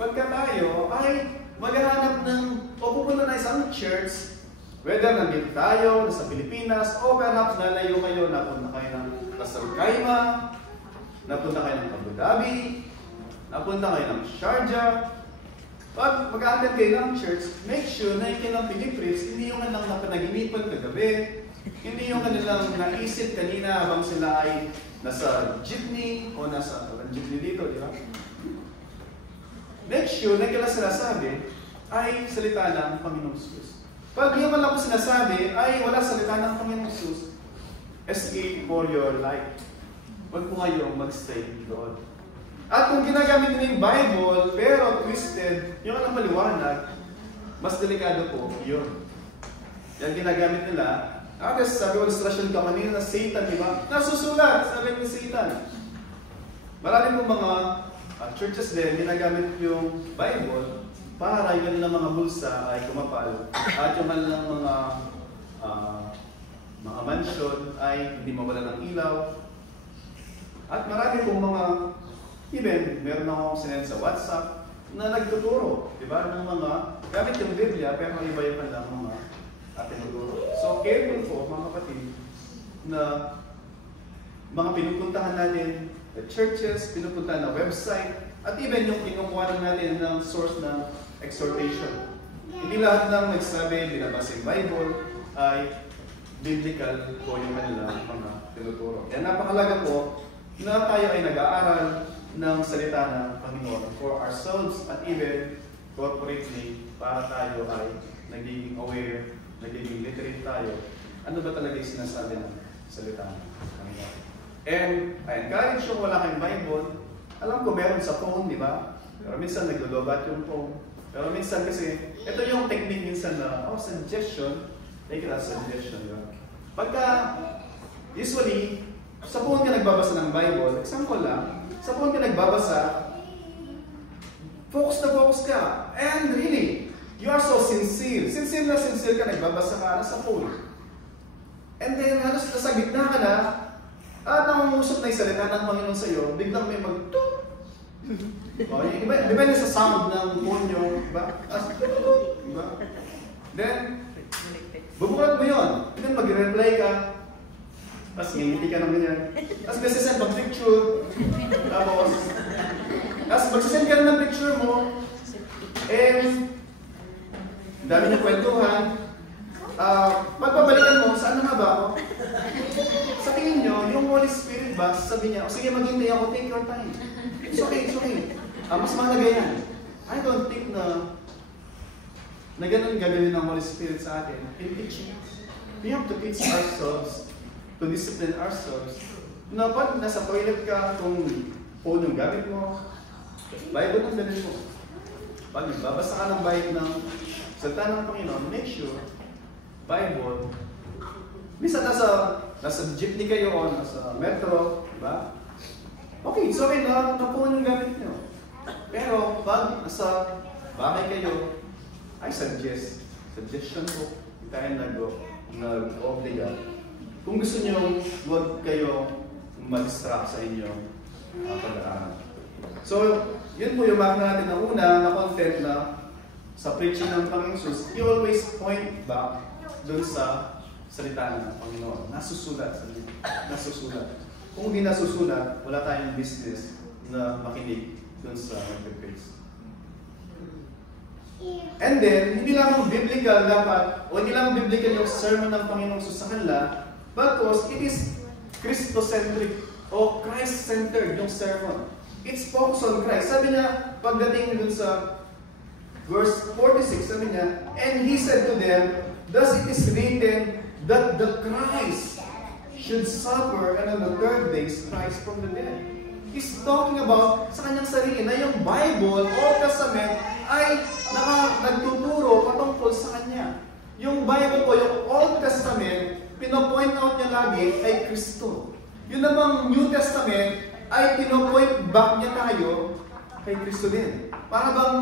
pagka tayo ay maghahanap ng o pupunta na isang church, whether nandito tayo, nasa Pilipinas, o perhaps nalayo kayo, napunta kayo ng Ras Al Khaimah, napunta kayo ng Abu Dhabi, napunta kayo ng Sharjah. Pag mag-attend kayo ng church, make sure na yung kanilang Pilipinas, hindi yung kanilang napanaginipan kagabi, hindi yung kanilang naisip kanina habang sila ay nasa jeepney o nasa jeepney dito, di ba? Make sure na kailan sinasabi ay salita ng Panginoong Jesus. Pag yung wala ko sinasabi ay wala salita ng Panginoong Jesus, escape for your life. Huwag po kayong mag-stay doon. At kung ginagamit nila yung Bible, pero twisted, yung alam maliwanag, mas delikado po yun. Yan ginagamit nila. Kasi sabi ko, illustration ka kanina na Satan, di ba? Nasusulat, sabi ni Satan. Marami po mga churches din, ginagamit yung Bible para yung kanilang mga bulsa ay kumapal. At yung kanilang mga mansion ay hindi mawala ng ilaw. At marami pong mga even, meron akong sinend sa WhatsApp na nagtuturo, di ba, ng mga, gamit yung Biblia, pero iba-iba lang mga tinuturo. So, careful po, mga kapatid, na mga pinupuntahan natin, the churches, pinupuntahan na website, at even yung kinukuha natin ng source ng exhortation. Hindi lahat ng nagsabi, binabasa yung Bible, ay biblical po yung kanilang mga tinuturo. Kaya napakalaga po na tayo ay nag-aaral ng salita ng Panginoon for ourselves at even corporately para tayo ay nagiging aware, nagiging literate tayo. Ano ba talaga yung sinasabi ng salita ng Panginoon? And I encourage you kung wala kayong Bible, alam ko meron sa phone, di ba? Pero minsan naglo-lobat yung phone. Pero minsan kasi, ito yung technique minsan na, suggestion, take it as suggestion. Yun. Pagka, usually, sa phone ka nagbabasa ng Bible, example lang, sa phone ka nagbabasa, focus na focus ka. And really, you are so sincere. Sincere na sincere ka, nagbabasa ka na sa phone. And then, halos nasa gitna ka na, at nangungusap na yung salita ng Panginoon sa iyo, biglang may mag-toot. Di ba sa sound ng phone nyo? Diba? Diba? Then, bubukat mo yun. And then mag-reply ka. Tapos ngingiti ka naman yan. Tapos magsasend pag picture. Tapos magsasend ka ng picture mo. And dami ng kwentuhan. Pagpabalikan mo, saan na nga ba ako? Sa tingin nyo, yung Holy Spirit ba, sabi niya, sige maghintay ako, take your time. It's okay, it's okay. Mas mahalaga yan. I don't think na ganun gagawin ng Holy Spirit sa atin. In teaching, we have to teach ourselves, to discipline ourselves. Na pag nasa toilet ka, kung phone yung gamit mo, Bible ang dalhin mo. Pag nagbabasa ka ng Bible ng salita ng Panginoon, make sure, Bible, minsan nasa jeepney kayo o nasa metro, diba? Okay, it's okay na phone yung gamit nyo. Pero pag nasa bahay kayo, I suggestion po, hindi tayo nag-obliga. Kung gusto nyo, huwag kayo mag-distract sa inyong pag-aaral. So, yun po yung makina natin na una na content na sa preaching ng Panginoon Jesus, you always point back doon sa salita ng Panginoon. Nasusulat. Kung hindi nasusulat, wala tayong business na makinig doon sa preach. And then, hindi lang biblical dapat, o hindi lang biblical yung sermon ng Panginoon Jesus sa kanila, because it is Christocentric o Christ-centered yung sermon. It's focused on Christ. Sabi niya, pagdating dun sa verse 46, sabi niya, and he said to them, thus it is written that the Christ should suffer and on the third day rise from the dead. He's talking about sa kanyang sarili na yung Bible, Old Testament, ay nagtuturo patungkol sa kanya. Yung Bible po, yung Old Testament, pinopoint out niya lagi ay Kristo. Yung namang New Testament, ay pinopoint back niya tayo kay Kristo din. Para bang,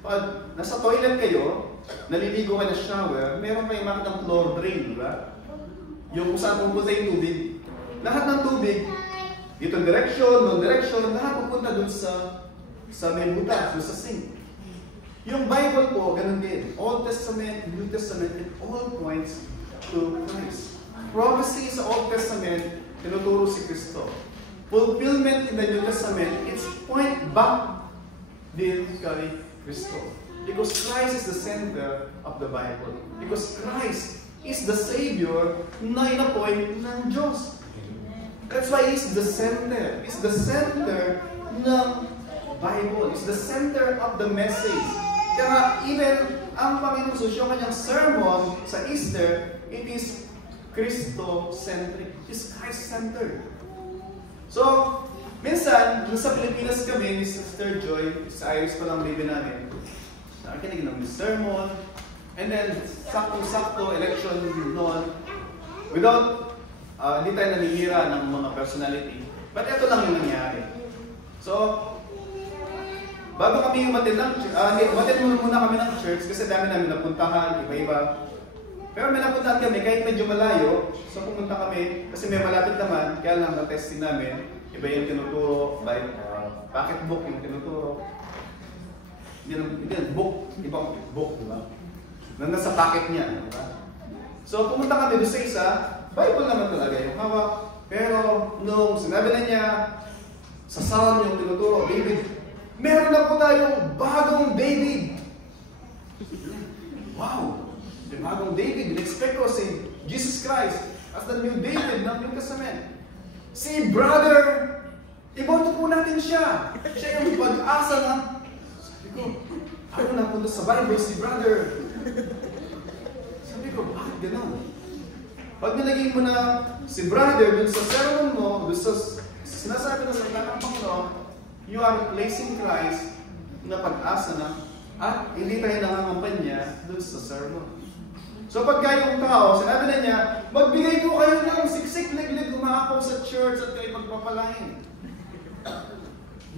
pag nasa toilet kayo, naliligo ka na shower, meron kayong makitang floor drain, di ba? Yung kung saan pupunta yung tubig. Lahat ng tubig, dito direction, no direction, lahat pupunta dun sa may butas, dun sa sink. Yung Bible po, ganun din. Old Testament, New Testament, it all points to Christ. Prophecy sa Old Testament, tinuturo si Kristo. Fulfillment in the New Testament, it's point back din kay Kristo. Because Christ is the center of the Bible. Because Christ is the Savior na inapoint ng Diyos. That's why He's the center. He's the center ng Bible. He's the center of the message. Kaya even ang Panginoon Jesus, yung kanyang sermon sa Easter, it is Christo-centric. It's Christ-centered. So, minsan, nung sa Pilipinas kami, ni Sister Joy, sa Iris pa lang baby namin, nakikinig ng sermon, and then, sakto-sakto, election noon, without, hindi tayo nanihira ng mga personality, but ito lang yung nangyari. So, bago kami umatid muna kami ng church, kasi dami namin napuntahan, iba-iba. Pero may napuntahan kami, kahit medyo malayo, so pumunta kami, kasi may malapit naman, kaya lang na-testing namin, iba yung tinuturo, by packet book yung tinuturo. Hindi book, ibang book, di ba? Nasa packet niya, di ba? So pumunta kami doon sa isa, Bible naman talaga yung hawak, pero nung sinabi na niya, sa Psalm yung tinuturo, David, meron na po tayong bagong David. Wow! Yung bagong David, in-expect ko si Jesus Christ as the new David ng New Testament. Si brother, iboto po natin siya. Siya yung pag-asa na, sabi ko, ano napunta sa Bible si brother? Sabi ko, bakit ganun? Pag nilagay mo na si brother dun sa sermon mo, dun sa sinasabi na sa ng Panginoon, you are replacing Christ na pag-asa na at hindi tayo nangangampanya dun sa sermon. So pagka yung tao, sinabi na niya, magbigay po kayo ng siksik, liglig, umaapaw sa church at kayo magpapalain.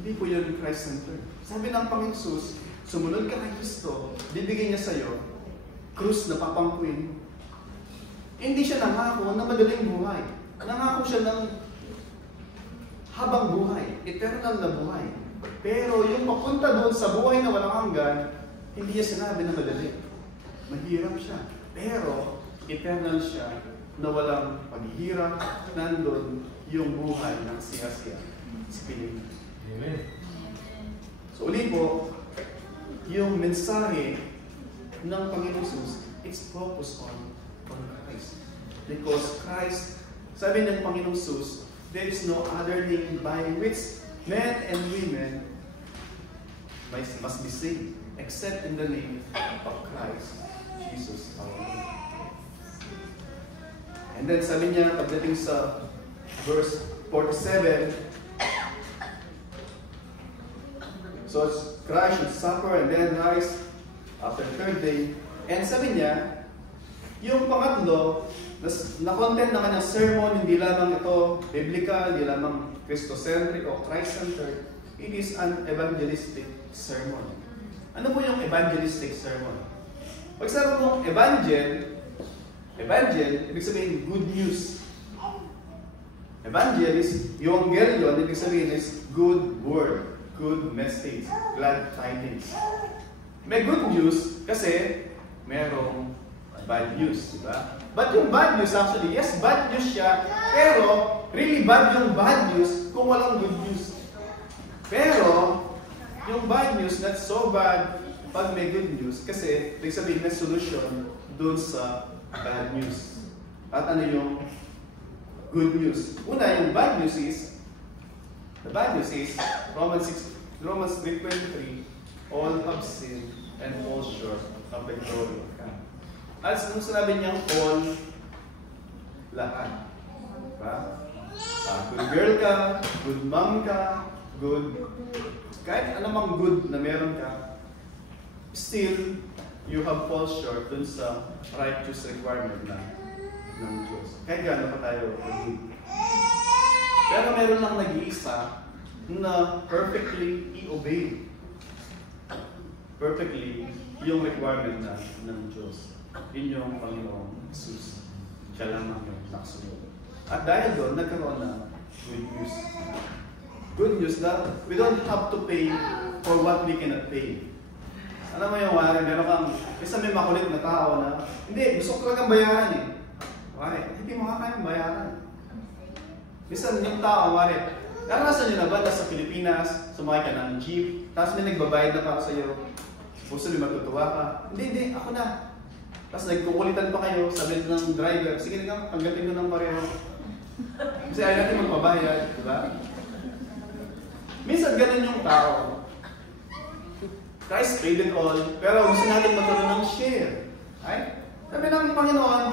Hindi po yun Christ-centered. Sabi ng Panginoon Jesus, sumunod ka kay Kristo, bibigyan niya sa'yo, krus na papangkuin. Hindi siya nangako na madaling buhay. Nangako siya ng habang buhay, eternal na buhay. Pero yung papunta doon sa buhay na walang hanggan, hindi niya sinabi na madali. Mahirap siya. Pero, eternal siya na walang paghihirap, nandun yung buhay ng siya-siya. Si Pilipinas. Amen. So, uli po, yung mensahe ng Panginoon Jesus, it's focused on Christ. Because Christ, sabi ng Panginoon Jesus, there is no other name by which men and women must be saved, except in the name of Christ Jesus our Lord. And then sabi niya, pagdating sa verse 47, so Christ should suffer and then rise after the third day. And sabi niya, yung pangatlo, na-content naman yung sermon, hindi lamang ito biblical, hindi lamang Christocentric o Christ-centered. It is an evangelistic sermon. Ano po yung evangelistic sermon? Pag sabi mo evangel, ibig sabihin good news. Evangelist, yung evangelion, ibig sabihin is good word, good message, glad tidings. May good news kasi merong bad news, di ba? But yung bad news actually, yes, bad news siya, pero really bad yung bad news kung walang good news. Pero, yung bad news, not so bad pag may good news kasi ibig sabihin may solution dun sa bad news. At ano yung good news? Una, yung bad news is, the bad news is, Romans 3:23, all have sinned and fall short of the glory of God. At nung sinabi niyang all, lahat. Diba? Good girl ka, good mom ka, good, kahit anumang good na meron ka, still, you have fall short dun sa righteous requirement ng Diyos. Kahit gano'n pa tayo mag-good. Pero meron lang nag-iisa na perfectly i-obey. Perfectly yung requirement ng Diyos. Yun yung Panginoong Jesus. Siya lamang yung nakasunod. At dahil doon, nagkaroon na good news. Good news that we don't have to pay for what we cannot pay. Alam mo yung wari, meron kang, isa may makulit na tao na, hindi, gusto ko talagang bayaran eh. Wari, hindi mo kayang bayaran. Minsan yung tao, wari, naranasan nyo na ba na sa Pilipinas, sumakay ka ng jeep, tapos may nagbabayad na para sa iyo, gusto nyo matutuwa ka, hindi, ako na. Tapos nagkukulitan pa kayo, sabi ng driver, sige nga, tanggapin ko ng pareho. Kasi ayaw natin magpabayad, di ba? Minsan ganun yung tao. Christ paid it all, pero gusto natin magkaroon ng share. Right? Sabi ng Panginoon,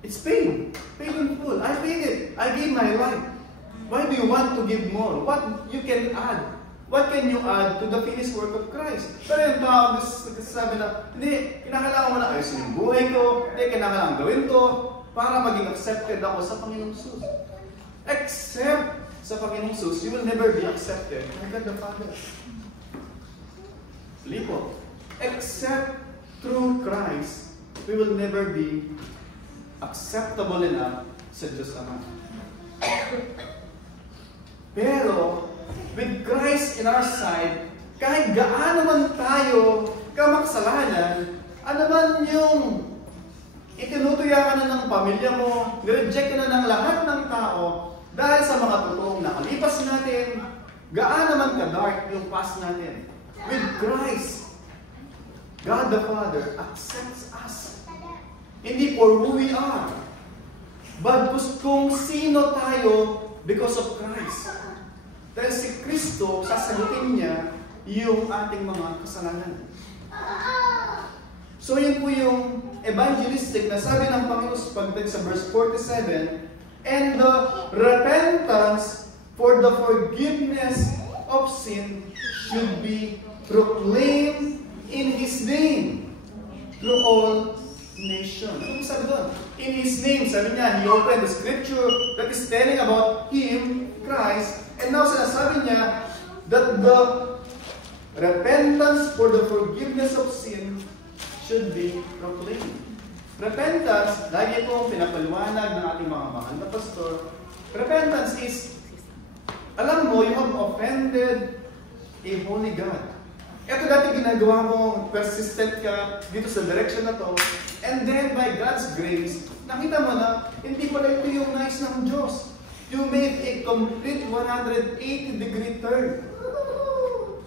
it's paid. Paid in full. I paid it. I gave my life. Why do you want to give more? What you can add? What can you add to the finished work of Christ? Pero yung tao, sabi na, hindi, kinakailangan mo na ayusin yung buhay ko, hindi, kinakailangan gawin to, para maging accepted ako sa Panginoong Jesus. Except sa Panginoong Jesus, you will never be accepted by God the Father. Lipo. Except through Christ, we will never be acceptable enough sa Diyos Ama. Pero, with Christ in our side, kahit gaano man tayo kamakasalanan, ano man yung itinutuya ka na ng pamilya mo, nireject ka na ng lahat ng tao, dahil sa mga totoong nakalipas natin, gaano man ka-dark yung past natin. With Christ, God the Father accepts us. Hindi for who we are, but kung sino tayo because of Christ. Dahil si Kristo, sasagutin niya yung ating mga kasalanan. So yun po yung evangelistic na sabi ng Panginoon pagdating sa verse 47, and the repentance for the forgiveness of sin should be proclaimed in His name through all nations. Ano sabi doon? In His name, sabi niya, He opened the scripture that is telling about Him, Christ, and now sinasabi niya that the repentance for the forgiveness of sin should be proclaimed. Repentance, lagi pong pinapaliwanag ng ating mga mahal na pastor, repentance is, alam mo, you have offended a holy God. Ito dati ginagawa mo, persistent ka dito sa direction na to, and then by God's grace, nakita mo na, hindi pala ito yung nais ng Diyos. You made a complete 180-degree turn.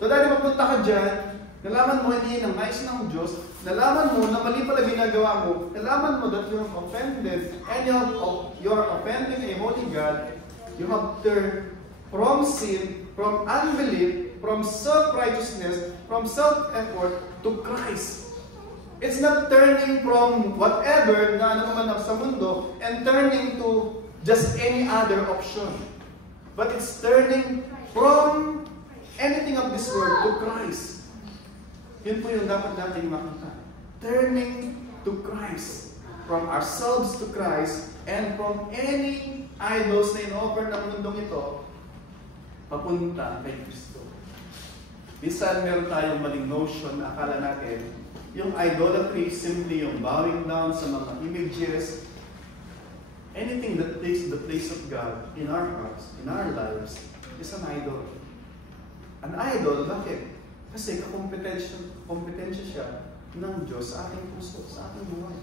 So dahil mapunta ka dyan, nalaman mo hindi ng nais ng Diyos, nalaman mo na mali pala ginagawa mo, nalaman mo that you have offended, and you are offending a holy God, you have turned from sin, from unbelief, from self-righteousness, from self-effort to Christ. It's not turning from whatever na ano man sa mundo and turning to just any other option. But it's turning from anything of this world to Christ. Yun po yung dapat natin makita. Turning to Christ. From ourselves to Christ and from any idols na in-offer ng mundong ito, papunta kay Kristo. Minsan meron tayong maling notion na akala natin, yung idolatry is simply yung bowing down sa mga images, anything that takes the place of God in our hearts, in our lives, is an idol. An idol, bakit? Kasi kompetensya siya ng Diyos sa ating puso, sa ating buhay.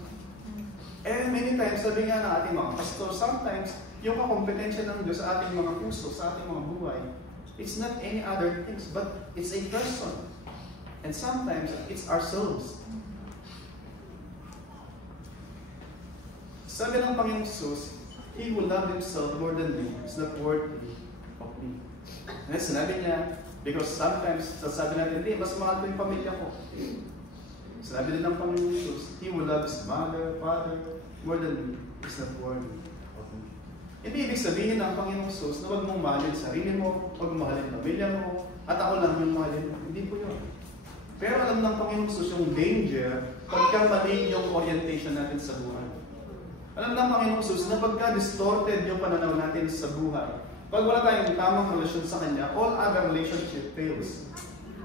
And many times, sabi nga ng ating mga pastor, sometimes, yung kakompetensya ng Diyos sa ating mga puso, sa ating mga buhay, it's not any other things, but it's a person. And sometimes, it's ourselves. Sabi ng Panginoong Jesus, He who loved Himself more than me is not worthy of me. And sinabi niya, because sometimes, sasabi natin, hindi, mas mahal ko yung pamilya ko. Sinabi din ng Panginoong Jesus, He who loves mother, father, more than me is not worthy of me. Hindi ibig sabihin ng Panginoong Jesus na huwag mong mahalin sarili mo, huwag mong mahalin pamilya mo, at ako lang yung mahalin mo. Hindi po yun. Pero alam ng Panginoong Jesus yung danger pagka mali yung orientation natin sa buhay. Alam ng Panginoong Jesus na pagka distorted yung pananaw natin sa buhay, pag wala tayong tamang relasyon sa Kanya, all other relationship fails.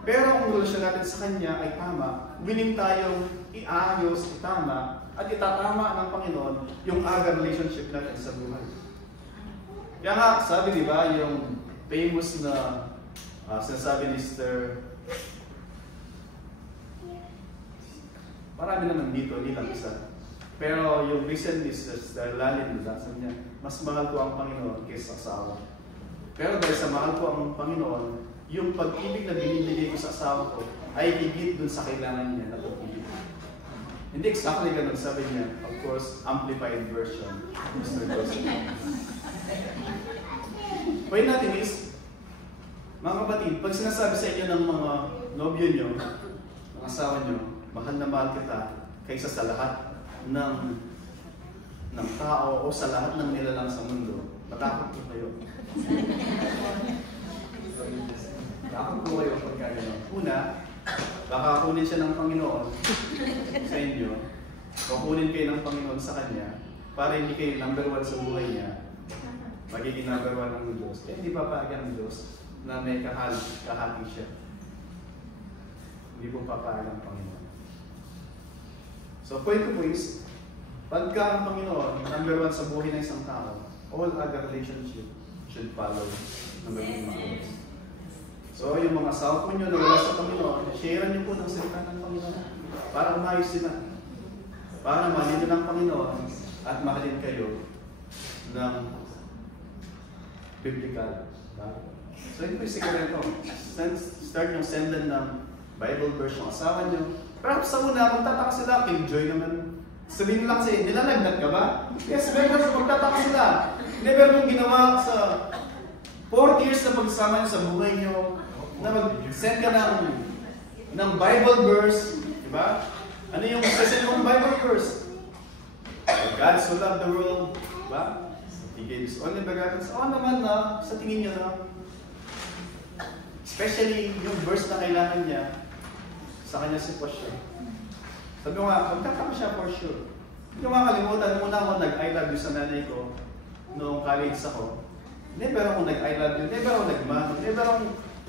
Pero kung relasyon natin sa Kanya ay tama, willing tayong iayos, itama, at itatama ng Panginoon yung other relationship natin sa buhay. Kaya nga, sabi di ba, yung famous na sinasabi ni Sister, marami naman dito, hindi lang isa. Pero yung recent is Sister Lalin, sabi niya, mas mahal ko ang Panginoon kaysa asawa. Pero dahil sa mahal ko ang Panginoon, yung pag-ibig na binibigay ko sa asawa ko ay higit dun sa kailangan niya na pag-ibig. Hindi exactly ganun, sabi niya, of course, amplified version. Mr. Joseph. Point natin is, mga kapatid, pag sinasabi sa inyo ng mga nobyo nyo, ng asawa nyo, mahal na mahal kita kaysa sa lahat ng tao o sa lahat ng nilalang sa mundo, Matakot po kayo. Takot po kayo pagka gano'n. Una, baka kunin siya ng Panginoon sa inyo. Kukunin kayo ng Panginoon sa Kanya para hindi kayo number 1 sa buhay niya. Magiging number 1 ng Diyos. Kaya hindi papayagan ng Diyos na may kahati siya. Hindi po papayagan ng Panginoon. So, point ko po is, pagka ang Panginoon, number 1 sa buhay ng isang tao, all other relationship should follow number 1. So, yung mga asawa po nyo na wala sa Panginoon, sharean nyo po ng salita ng Panginoon para umayos sila. Para mahalin nyo ng Panginoon at mahalin kayo ng biblical. So, ito yung sikreto. Start nyo sendan ng Bible verse ng asawa nyo. Perhaps sa una, magtataka sila, Killjoy naman. Sabihin lang sa'yo, nilalagnat ka ba? Yes, better magtataka sila. Never mong ginawa sa 40 years na pagsama nyo sa buhay nyo, na mag-send ka ng Bible verse, di ba? Ano yung send mong Bible verse? God so loved the world, di ba? He gave His only begotten Son. Naman na, sa tingin nyo na, especially yung verse na kailangan niya sa kanya sitwasyon. Sabi ko nga, magtataka siya for sure. Hindi ko makalimutan, muna ako nag-I love you sa nanay ko noong college ako. Never ako nag-I love you, never ako nag-mom,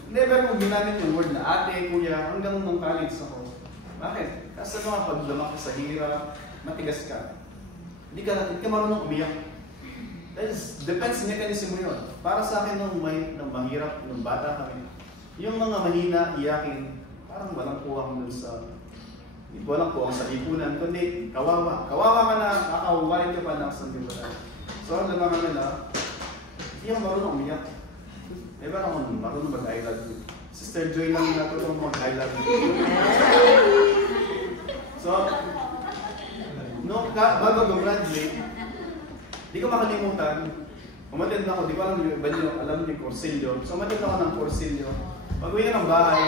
never akong ginamit yung word na ate, kuya, hanggang nung college ako. Bakit? Kasi mga pag lumaki sa hirap, matigas ka. Hindi ka marunong umiyak. Defense mechanism mo yun. Para sa akin nung mahirap, nung bata kami, yung mga mahina, iyakin, parang walang puwang dun sa, walang puwang sa lipunan, kundi kawawa. Kawawa ka na, kakawawain ka pa ng sandibutan. So, ang naman nila, hindi ako marunong umiyak. Never ako marunong mag-I love you. Sister Joy lang natulong mag-I love you. So, bago gumraduate, di ko makalimutan, umatid na ako, di ko alam yung Corsilio. So, umatid ako ng Corsilio. Pag-uwi ka ng bahay,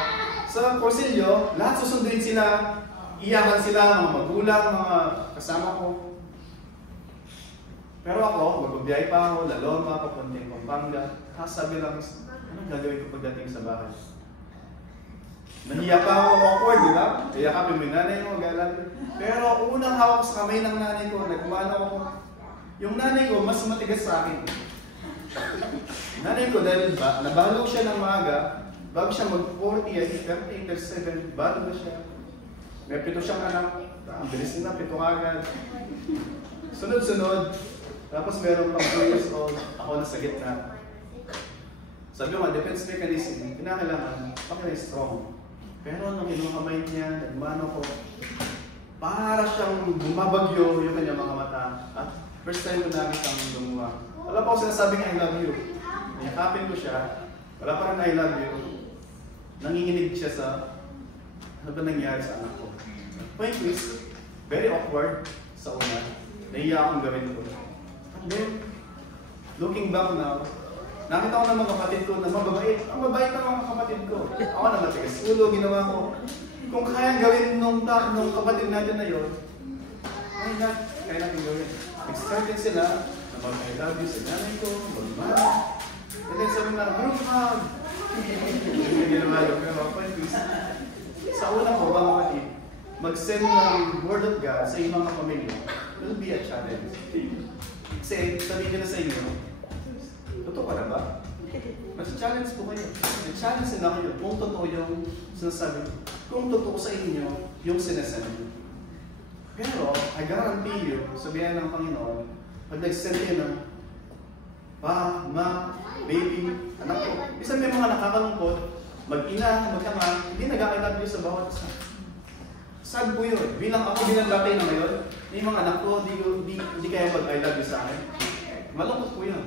sa Corsilio, lahat susunduin sila, iyakan sila, mga magulang, mga kasama ko. Pero ako, magbabiyay pa ako, Laloma, papunting Pampanga. Sabi lang, anong gagawin ko pagdating sa bahay? Nahiya pa ako, awkward, di ba? Iyakapin mo yung nanay mo, galang. Pero unang hawak sa kamay ng nanay ko, nagmano ako. Yung nanay ko, mas matigas sa akin. Nanay ko, dahil nabalo siya ng maaga, bago siya mag-40, 38, 37, balo na siya. May 7 siyang anak, ang bilis nila, 7 agad. Sunod-sunod, tapos meron pang 2 years old, ako nasa gitna. Sabi ko nga, defense mechanism, kinakailangan, strong. Pero nung inukamay niya, nagmano ko, para siyang bumabagyo yung kanyang mga mata. At first time ko nakita ang lumuha. Wala pa ako sinasabing I love you. Niyakapin ko siya, wala pa rin I love you. Nanginginig siya sa ano ba nangyari sa anak ko. Point is, very awkward sa una. Nahiya akong gawin ko. And then, looking back now, nakita ko ng mga kapatid ko na mababait. Ang mabait ng mga kapatid ko. Ako na matigas ulo, ginawa ko. Kung kayang gawin nung kapatid natin na yun, kaya natin gawin. Excited sila na mag-I love you sa nanay ko, mag-mara. And then sabi na, group hug. Hindi ginawa yun. Pero point is, sa una ko, mga kapatid, mag-send ng word of God sa inyong mga pamilya will be a challenge. Kasi sabihin nila sa inyo, totoo ka na ba? Mag-challenge po kayo. Mag-challenge nila kayo kung totoo yung sinasabi. Kung totoo sa inyo yung sinasabi. Pero, I guarantee you, sabihan ng Panginoon, pag nag-send kayo ng pa, ma, baby, anak ko. Isa may mga nakakalungkot, mag-ina, mag-ama, hindi nag-I-love you sa bawat isa. Sad po yun. Bilang latay na ngayon, yung mga anak ko, di kaya mag-I love you sa akin. Malungkot po yun.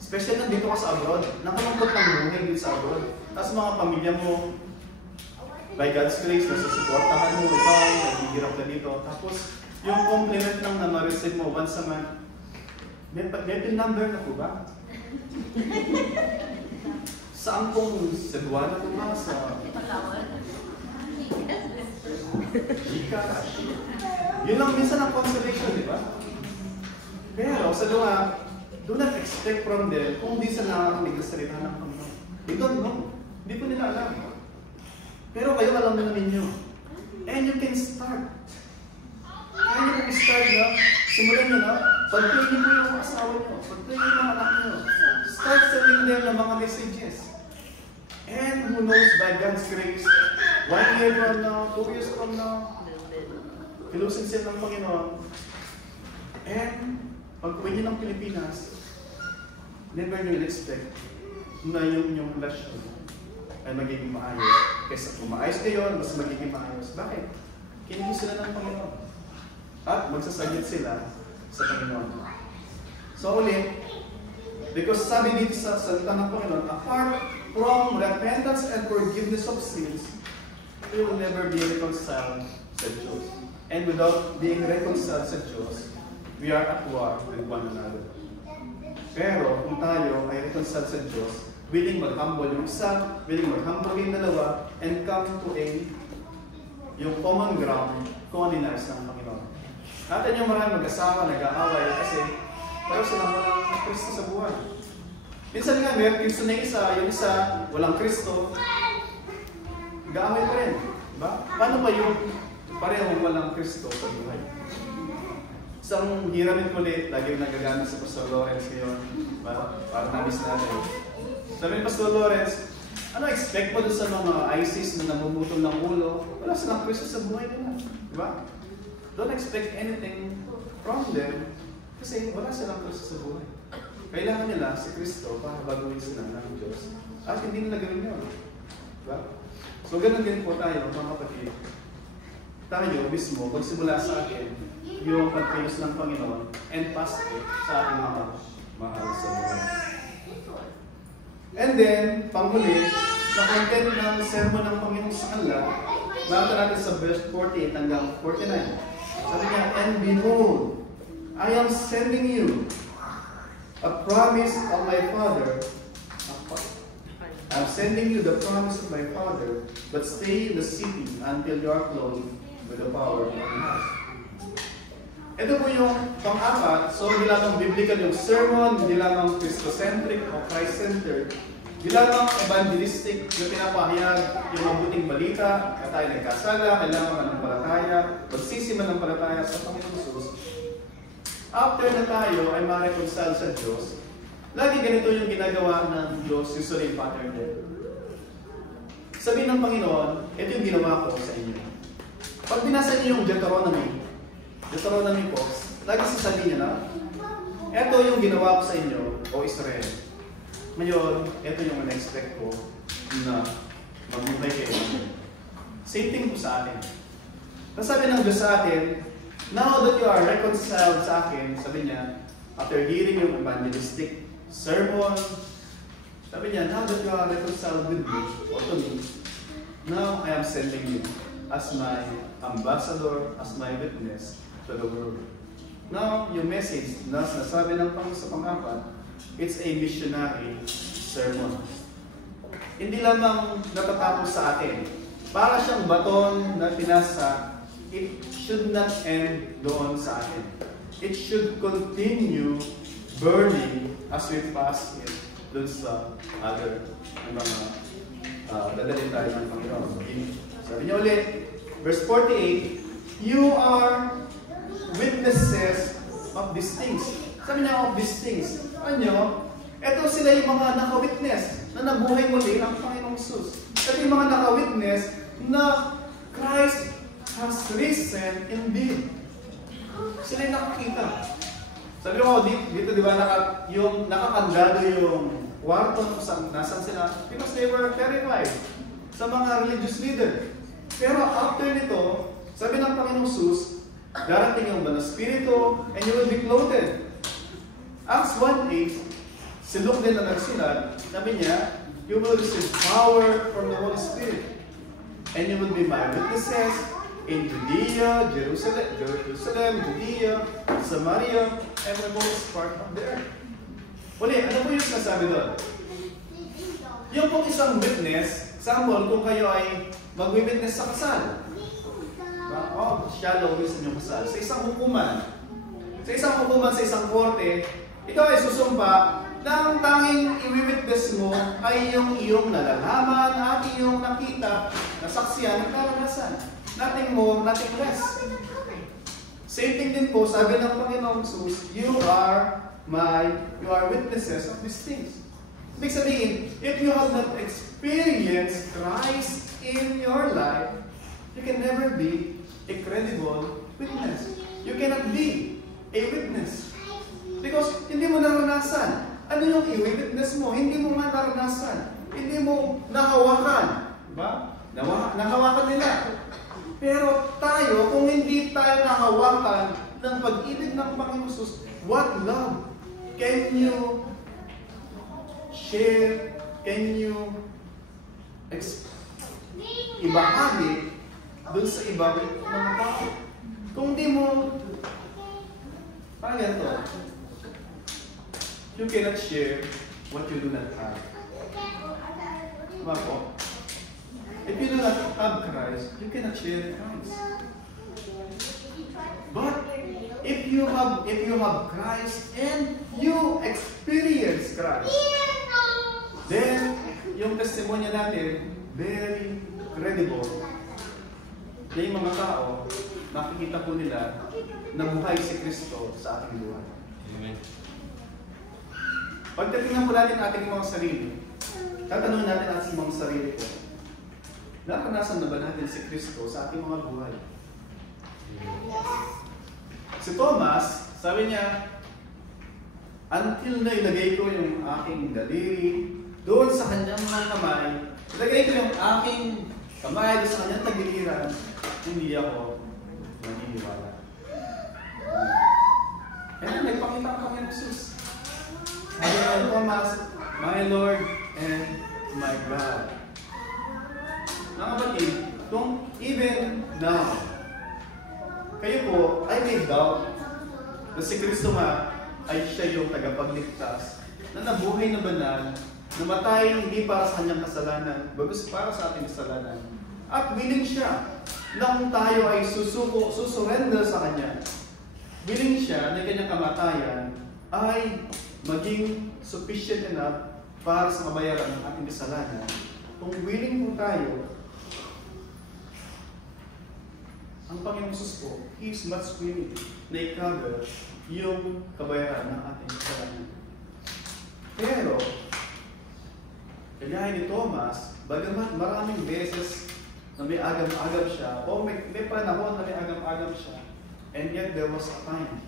Especially nandito ka sa abroad. Nakalungkot ng buhay dito sa abroad. Tapos mga pamilya mo, by God's grace, nasusuportahan mo, ikaw, naghihirap ka dito. Tapos, yung compliment lang na ma-receive mo once a month, may pin number na po ba? Saan pong Cebuana po ba? Sa Gcash. Yun lang minsan ang consolation, di ba? Pero sa luha, do not expect from them kung di sila nakakarinig sa salita ng Panginoon. They don't know. Hindi po nila alam. Pero kayo alam na ninyo. And you can start. Kaya nyo kung start na, simulan nyo na, pag-pray nyo po yung asawa nyo, pag-pray nyo yung anak nyo. Start sending them ng mga messages. And who knows, by God's grace, 1 year from now, 2 years from now, pilusin sila ng Panginoon. And pag-uwi nyo ng Pilipinas, never nyo expect na yung relasyon ay magiging maayos. Kaysa kung maayos kayo, mas magiging maayos. Bakit? Kinig sila ng Panginoon. At magsasagit sila sa Panginoon. So ulit, because sabi dito sa salita ng Panginoon, apart from repentance and forgiveness of sins, we will never be reconciled sa Diyos. And without being reconciled sa Diyos, we are at war with one another. Pero kung tayo ay reconciled sa Diyos, willing mag-humble yung isa, willing mag-humble yung dalawa, and come to yung common ground, kung ano nais ng Panginoon. Natin yung maraming mag-asawa, nag-aaway, kasi parang silang walang Kristo sa buhay. Minsan nga, minsan na yung isa, walang Kristo, nag-aaway pa rin. Diba? Paano ba yung parehong walang Kristo sa buhay? Isang hiramin ulit, lagi yung nagagamit sa Pastor Lawrence ngayon, para nabis natin. Sabi ni Pastor Lawrence, ano expect mo doon sa mga ISIS na namumutol ng ulo? Wala silang Kristo sa buhay nila. Diba? Don't expect anything from them kasi wala silang Kristo sa buhay. Kailangan nila si Kristo para baguhin sila ng Diyos. At hindi nila gawin yun. Diba? So ganun din po tayo, mga kapatid. Tayo mismo, magsimula sa akin yung pagkilos ng Panginoon and pass it sa ating mga mahal sa buhay. And then, panghuli, na content ng sermon ng Panginoon sa kanila, makita natin sa verse 48 hanggang 49. Sabi niya, and behold, I am sending you a promise of my Father. I'm sending you the promise of my Father, but stay in the city until you are clothed with the power of God. Ito po yung pang-apat. So, hindi lamang biblical yung sermon, hindi lamang Christocentric o Christ-centered, hindi lamang evangelistic yung pinapahayag yung mabuting balita na tayo nagkasala, kailangan manampalataya, magsisi manampalataya sa Panginoon Jesus. After na tayo ay ma-reconcile sa Diyos, lagi ganito yung ginagawa ng Diyos, usually pattern din. Sabi ng Panginoon, ito yung ginawa ko sa inyo. Pag binasa niyo yung Deuteronomy po, lagi sasabihin niya na, ito yung ginawa ko sa inyo, o Israel. Ngayon, ito yung na-expect ko na mabuhay kayo. Same thing po sa atin. Sabi ng Diyos sa atin, now that you are reconciled sa akin, sabi niya, after hearing yung evangelistic sermon, sabi niya, now that you are reconciled with me, or to me, now I am sending you as my ambassador, as my witness to the world. Now, yung message na sinasabi ng Panginoon sa pang-apat, it's a missionary sermon. Hindi lamang natatapos sa atin. Para siyang baton na pinasa, it should not end doon sa atin. It should continue burning as we pass it doon sa other mga dadalhin tayo ng Panginoon. Sabi niya ulit, verse 48, you are witnesses of these things. Sabi niya, of these things. Ano? Ito sila yung mga naka-witness na nabuhay muli ang Panginoong Jesus. Ito yung mga naka-witness na Christ has risen indeed. Sila yung nakakita. Sabi ko, dito di ba yung nakakandado yung kwarto nasan sila? Because they were terrified sa mga religious leader. Pero after nito, sabi ng Panginoong Jesus, darating yung banal spirito and you will be clothed. Acts 1:8, si Luke din na nagsulat, sabi niya, you will receive power from the Holy Spirit. And you will be my witnesses in Judea, Jerusalem, Judea, Samaria, and the most part of the earth. Uli, ano po yung sinasabi doon? Yung pong isang witness, example, kung kayo ay mag-witness sa kasal. Shallow is inyong kasal. Sa isang hukuman, sa isang korte, ikaw ay susumpa na ang tanging i-witness mo ay yung iyong nalalaman at iyong nakita, nasaksiyan at karanasan. Nothing more, nothing less. Same thing din po, sabi ng Panginoong Jesus, you are witnesses of these things. Ibig sabihin, if you have not experienced Christ in your life, you can never be a credible witness. You cannot be a witness. Because hindi mo naranasan. Ano yung i-witness mo? Hindi mo nga naranasan. Hindi mo nahawakan. Diba? Nahawakan nila. Pero tayo, kung hindi tayo nahawakan ng pag-ibig ng Panginoon Jesus, what love can you share? Can you ibahagi dun sa ibang mga tao? Kung di mo, parang ganito, you cannot share what you do not have. Diba po? If you do not have Christ, you cannot share Christ. But if you have Christ and you experience Christ, then yung testimonya natin very credible. Na yung mga tao, makikita po nila na buhay si Kristo sa ating buhay. Amen. Pagdatingnan po natin ating mga sarili, tatanungin natin ating mga sarili ko, naranasan na ba natin si Kristo sa ating mga buhay? Si Thomas, sabi niya, until na ilagay ko yung aking daliri doon sa kanyang mga kamay, ilagay ko yung aking kamay doon sa kanyang tagiliran, hindi ako maniniwala. Kaya nagpakita ko kami ng Jesus. Sabi ni Thomas, my Lord and my God. Mga kapatid, kung even now, kayo po ay may doubt na si Kristo nga ay siya yung tagapagligtas, na nabuhay na banal, namatay hindi para sa kanyang kasalanan, bagus para sa ating kasalanan. At willing siya na kung tayo ay susurrender sa Kanya, willing siya na kanyang kamatayan ay maging sufficient enough para sa kabayaran ng ating kasalanan. Kung willing po tayo, ang Panginoong Jesus po, He is much willing na i-cover yung kabayaran ng ating kasalanan. Pero, kaya ni Thomas, bagamat maraming beses na may agam-agam siya, o may panahon na may agam-agam siya, and yet there was a time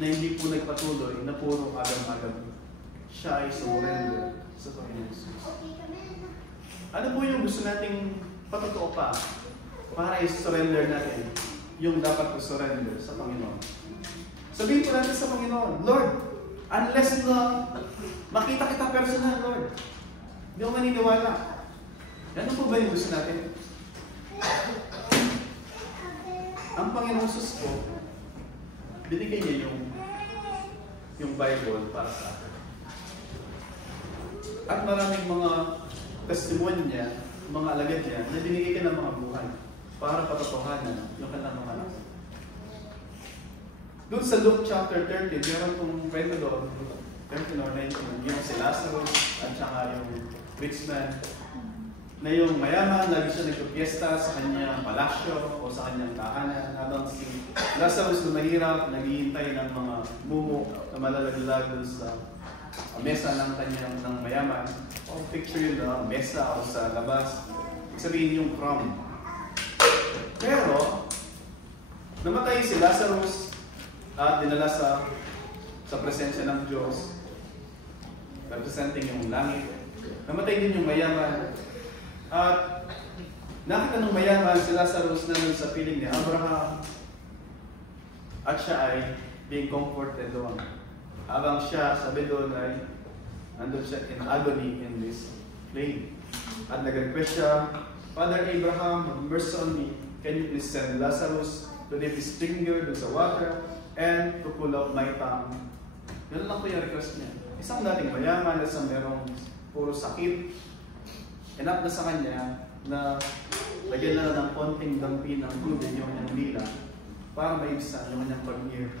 na hindi po nagpatuloy na puro agam-agam. Siya ay surrender sa Panginoon Jesus. Ano po yung gusto nating patotoo pa para i-surrender natin yung dapat i-surrender sa Panginoon? Sabihin po natin sa Panginoon, Lord, unless na makita kita personal, Lord, hindi ako maniniwala. Ano po ba yung gusto natin? Ang Panginoong Jesus po, binigay niya yung Bible para sa atin. At maraming mga testimony niya, mga alagad niya, na binigay ka ng mga buhay para patotohanan yung kanilang mga anak. Doon sa Luke chapter 30, meron kong kwento doon, 13 or 19, yung si Lazarus at saka yung rich man, na yung mayaman, lagi siya nagpipiesta sa kanyang palasyo o sa kanyang tahanan, habang si Lazarus na mahirap, naghihintay ng mga mumo na malalaglag doon sa mesa ng kanyang ng mayaman. O picture yun na mesa o sa labas. Sabihin yung crumb. Pero, namatay si Lazarus at dinala sa presensya ng Diyos, representing yung langit. Namatay din yung mayaman. At nakita ng mayaman si Lazarus na nun sa piling ni Abraham. At siya ay being comforted doon. Habang siya, sabi doon ay nandun siya in agony in this flame. At nag-request siya, Father Abraham, have mercy on me. Can you please send Lazarus to dip his finger doon sa water and to pull out my tongue? Yun lang po yung request niya. Isang dating mayaman, isang merong puro sakit. Enough na sa kanya na lagyan na ng konting dampi ng tubig yung kanyang dila para maibsan yung kanyang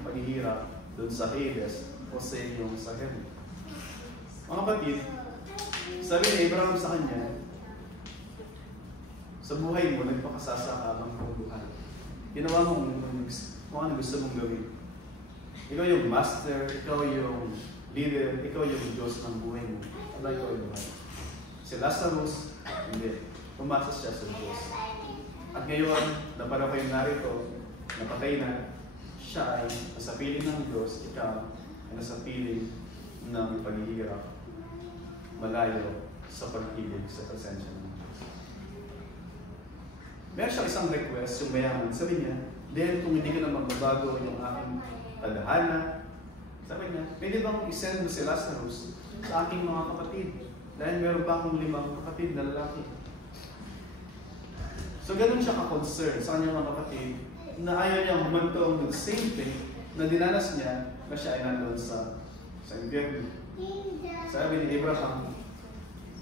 paghihirap doon sa Hades. o sa inyong sarili. Mga kapatid, sabi ni Abraham sa kanya, sa buhay mo, nagpakasasaka habang kong buhay. Ginawa mo kung ano gusto mong gawin. Ikaw yung master, ikaw yung leader, ikaw yung Diyos ng buhay mo. Ano ikaw yung buhay? Si Lazarus, hindi. Pumasok siya sa Diyos. At ngayon, na para kayo narito, napatay na, siya ay nasa piling ng Diyos, ikaw ay nasa piling ng paghihirap, malayo sa pag-ibig, sa presensya ng Diyos. Meron siya isang request, yung mayaman. Sabi niya, then kung hindi ka na magbabago yung aking tadhana, sabi niya, pwede bang isend mo si Lazarus sa aking mga kapatid? Dahil meron pa akong 5 kapatid na lalaki. So ganun siya ka-concern sa kanyang mga kapatid na ayaw niya humantong the same thing na dinanas niya na siya ay nandun sa impyerno. Sabi ni Abraham,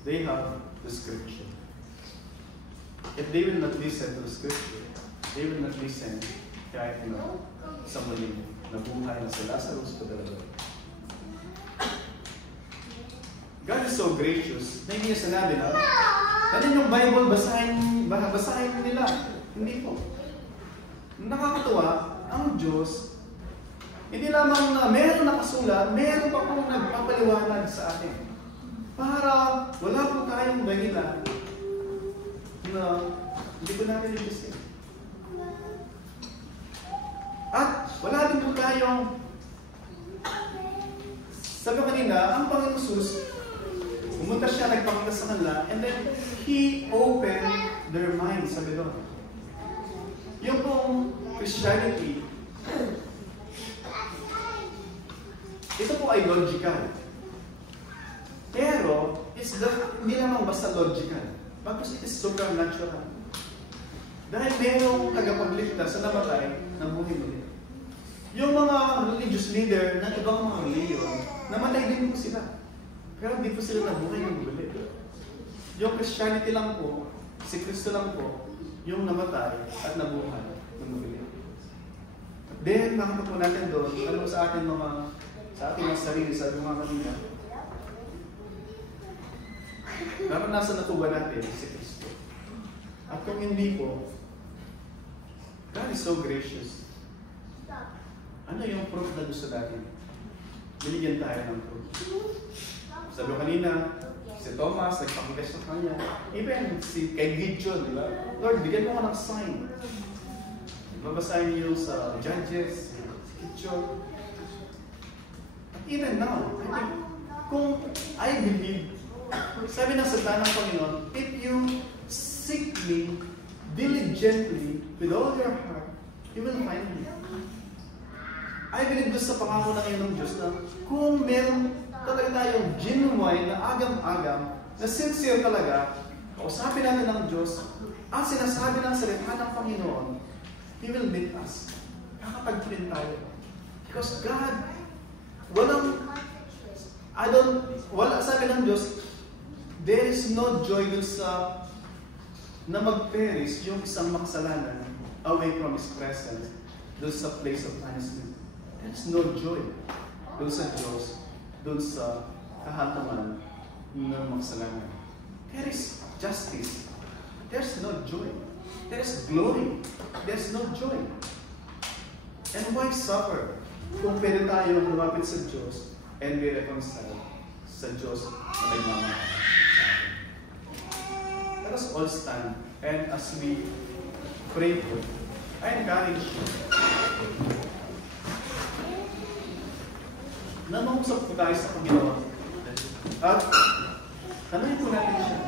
they have the scripture. If they will not listen to the scripture, they will not listen kahit sa muling nabuhay na si Lazarus padalawa. God is so gracious na hindi niya sinabi na, ano yung Bible, basahin nila. Hindi po. Nakakatuwa, ang Diyos, hindi lamang na meron nakasulat, meron pa pong nagpapaliwanag sa atin. Para wala po tayong dahilan na hindi ko natin ipisin. At wala din po tayong, sabi kanina, ang Panginoon Jesus, pumunta siya, nagpakita sa kanila, and then He opened their minds, sabi doon. Yung pong Christianity, ito po ay logical. Pero, hindi lamang basta logical. Bagkus it is supernatural. Dahil mayroong tagapagligtas sa namatay ng buhay ulit. Yung mga religious leader ng ibang mga reliyon, namatay din po sila. Pero hindi po sila nabuhay ng ulit. Yung Christianity lang po, si Kristo lang po, yung namatay at nabuhay ng ulit. Then, nakita po natin doon, ano sa ating mga sarili, sabi mga kanina, naranasan na po ba natin si Kristo? At kung hindi po, God is so gracious. Ano yung proof na gusto natin? Binigyan tayo ng proof. Sabi kanina, si Thomas, nagpakita sa kanya. Even kay Gideon, di ba? Lord, bigyan mo ko ng sign. Babasahin niyo sa Judges, si Gideon. At even now, I think, kung I believe, sabi ng salita ng Panginoon, if you seek me diligently with all your heart, you will find me. I believe doon sa pangako na ngayon ng Diyos na kung meron talaga tayong genuine na agam-agam, na sincere talaga, kausapin natin ng Diyos, ang sinasabi ng salita ng Panginoon, He will meet us. Kakatagpunin tayo. Because God, sabi ng Diyos, there is no joy dun sa na mag-perish yung isang makasalanan away from His presence dun sa place of punishment. There is no joy dun sa Diyos, dun sa kahatangan ng makasalanan. There is justice. There's no joy. There's glory. There's no joy. And why suffer kung pwede tayo lumapit sa Diyos and be reconciled sa Diyos na nagmamahal sa atin? Let us all stand, and as we pray for, I encourage you na mausap po tayo sa Panginoon. At tanongin po natin siya.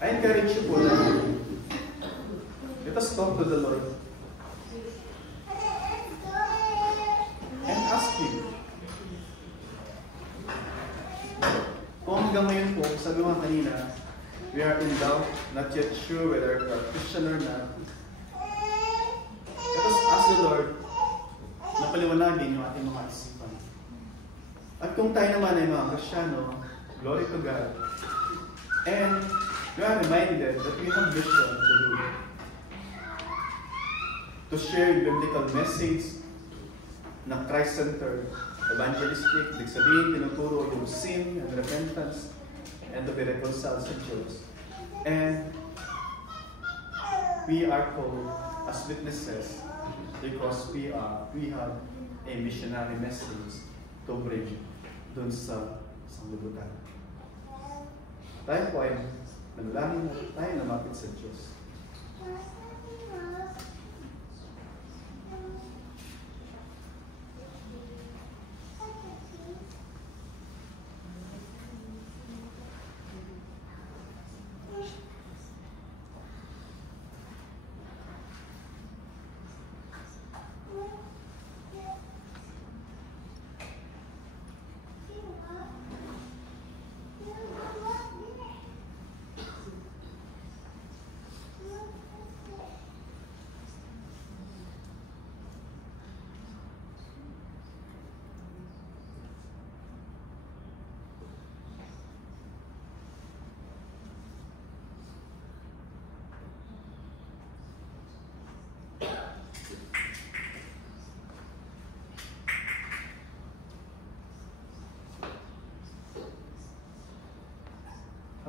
I encourage you po na let us talk to the Lord and ask Him. Kung hanggang ngayon po, sabi mga kanina, we are in doubt, not yet sure whether we are Christian or not. Let us ask the Lord na paliwanagin yung ating mga isipan. At kung tayo naman ay mga Kristiyano, glory to God. And we are reminded that we have vision to do. To share biblical message na Christ-centered, evangelistic, ibig sabihin, tinuturo yung sin and repentance and to be reconciled sa Diyos. And we are called as witnesses because we have a missionary message to bring dun sa sanglibutan. Tayo po ay manalangin na tayo lumapit sa Diyos.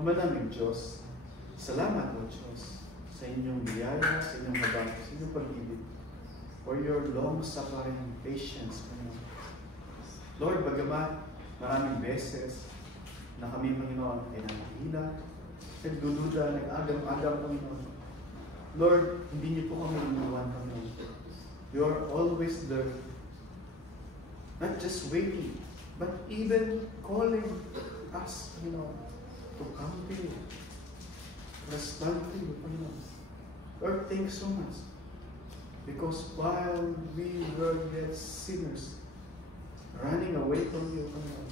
Ama namin Diyos, salamat o Diyos sa inyong biyaya, sa inyong habang, sa inyong pag-ibig, for your long-suffering patience. Lord, bagamat maraming beses na kami, Panginoon, ay nakihila, nagdududa, nag-agam-agam, Panginoon. Lord, hindi niyo po kami iniwan, Panginoon. You are always there. Not just waiting, but even calling us, Panginoon, to come to you, respond to you, Panginoon. Lord, thank you so much. Because while we were yet sinners, running away from you, Panginoon,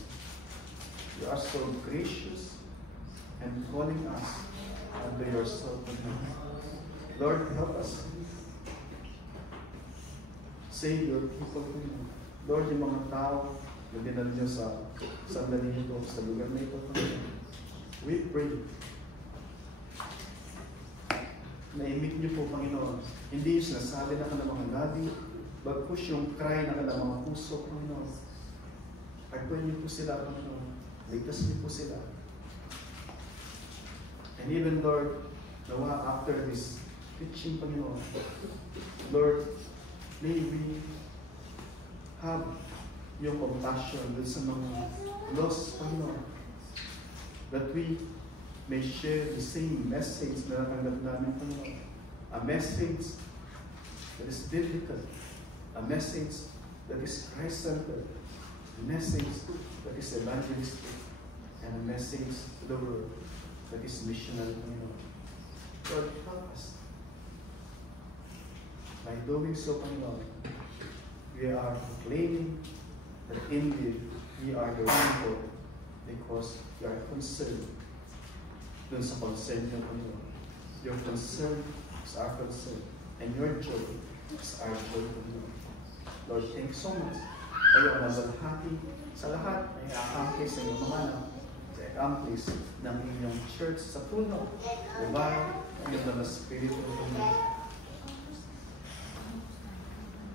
you are so gracious and calling us unto yourself, Panginoon. Lord, help us. Save your people, Panginoon. Lord, yung mga tao na dinala niyo sa sandali nito, sa lugar na ito, Panginoon. We pray. Naimik niyo po, Panginoon. Hindi yung sinasabi na ka ng mga gabi, but push yung cry na ka ng mga puso, Panginoon. Pagpuin niyo po sila, Panginoon. Ligtas niyo po sila. And even, Lord, nawa after this teaching, Panginoon, Lord, may we have yung compassion dun sa mga lost, Panginoon, that we may share the same message na natanggap namin, Panginoon. A message that is biblical. A message that is Christ-centered. A message that is evangelistic. And a message to the world that is missional, Panginoon. Lord, help us. By doing so, Panginoon, we are proclaiming that indeed we are the people because we are concerned dun sa concern niyo, Panginoon. Your concern is our concern. And your joy is our joy, Panginoon. Lord, thank you so much. Kayo ang nabalhati sa lahat na i-accomplish sa inyong mga anak, sa i-accomplish ng inyong church sa puno, divine, and of the Spirit of God.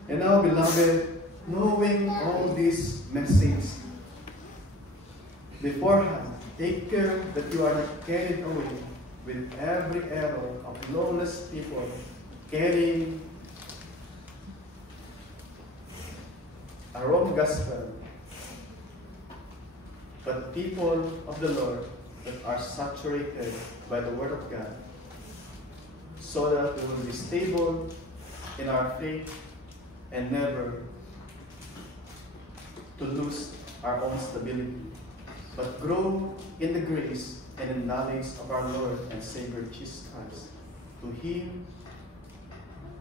And now, beloved, knowing all this message beforehand, take care that you are not carried away with every error of lawless people carrying a wrong gospel, but people of the Lord that are saturated by the Word of God, so that we will be stable in our faith and never to lose our own stability, but grow in the grace and in knowledge of our Lord and Savior Jesus Christ. To Him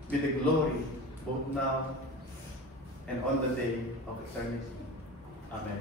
be the glory both now and on the day of eternity. Amen.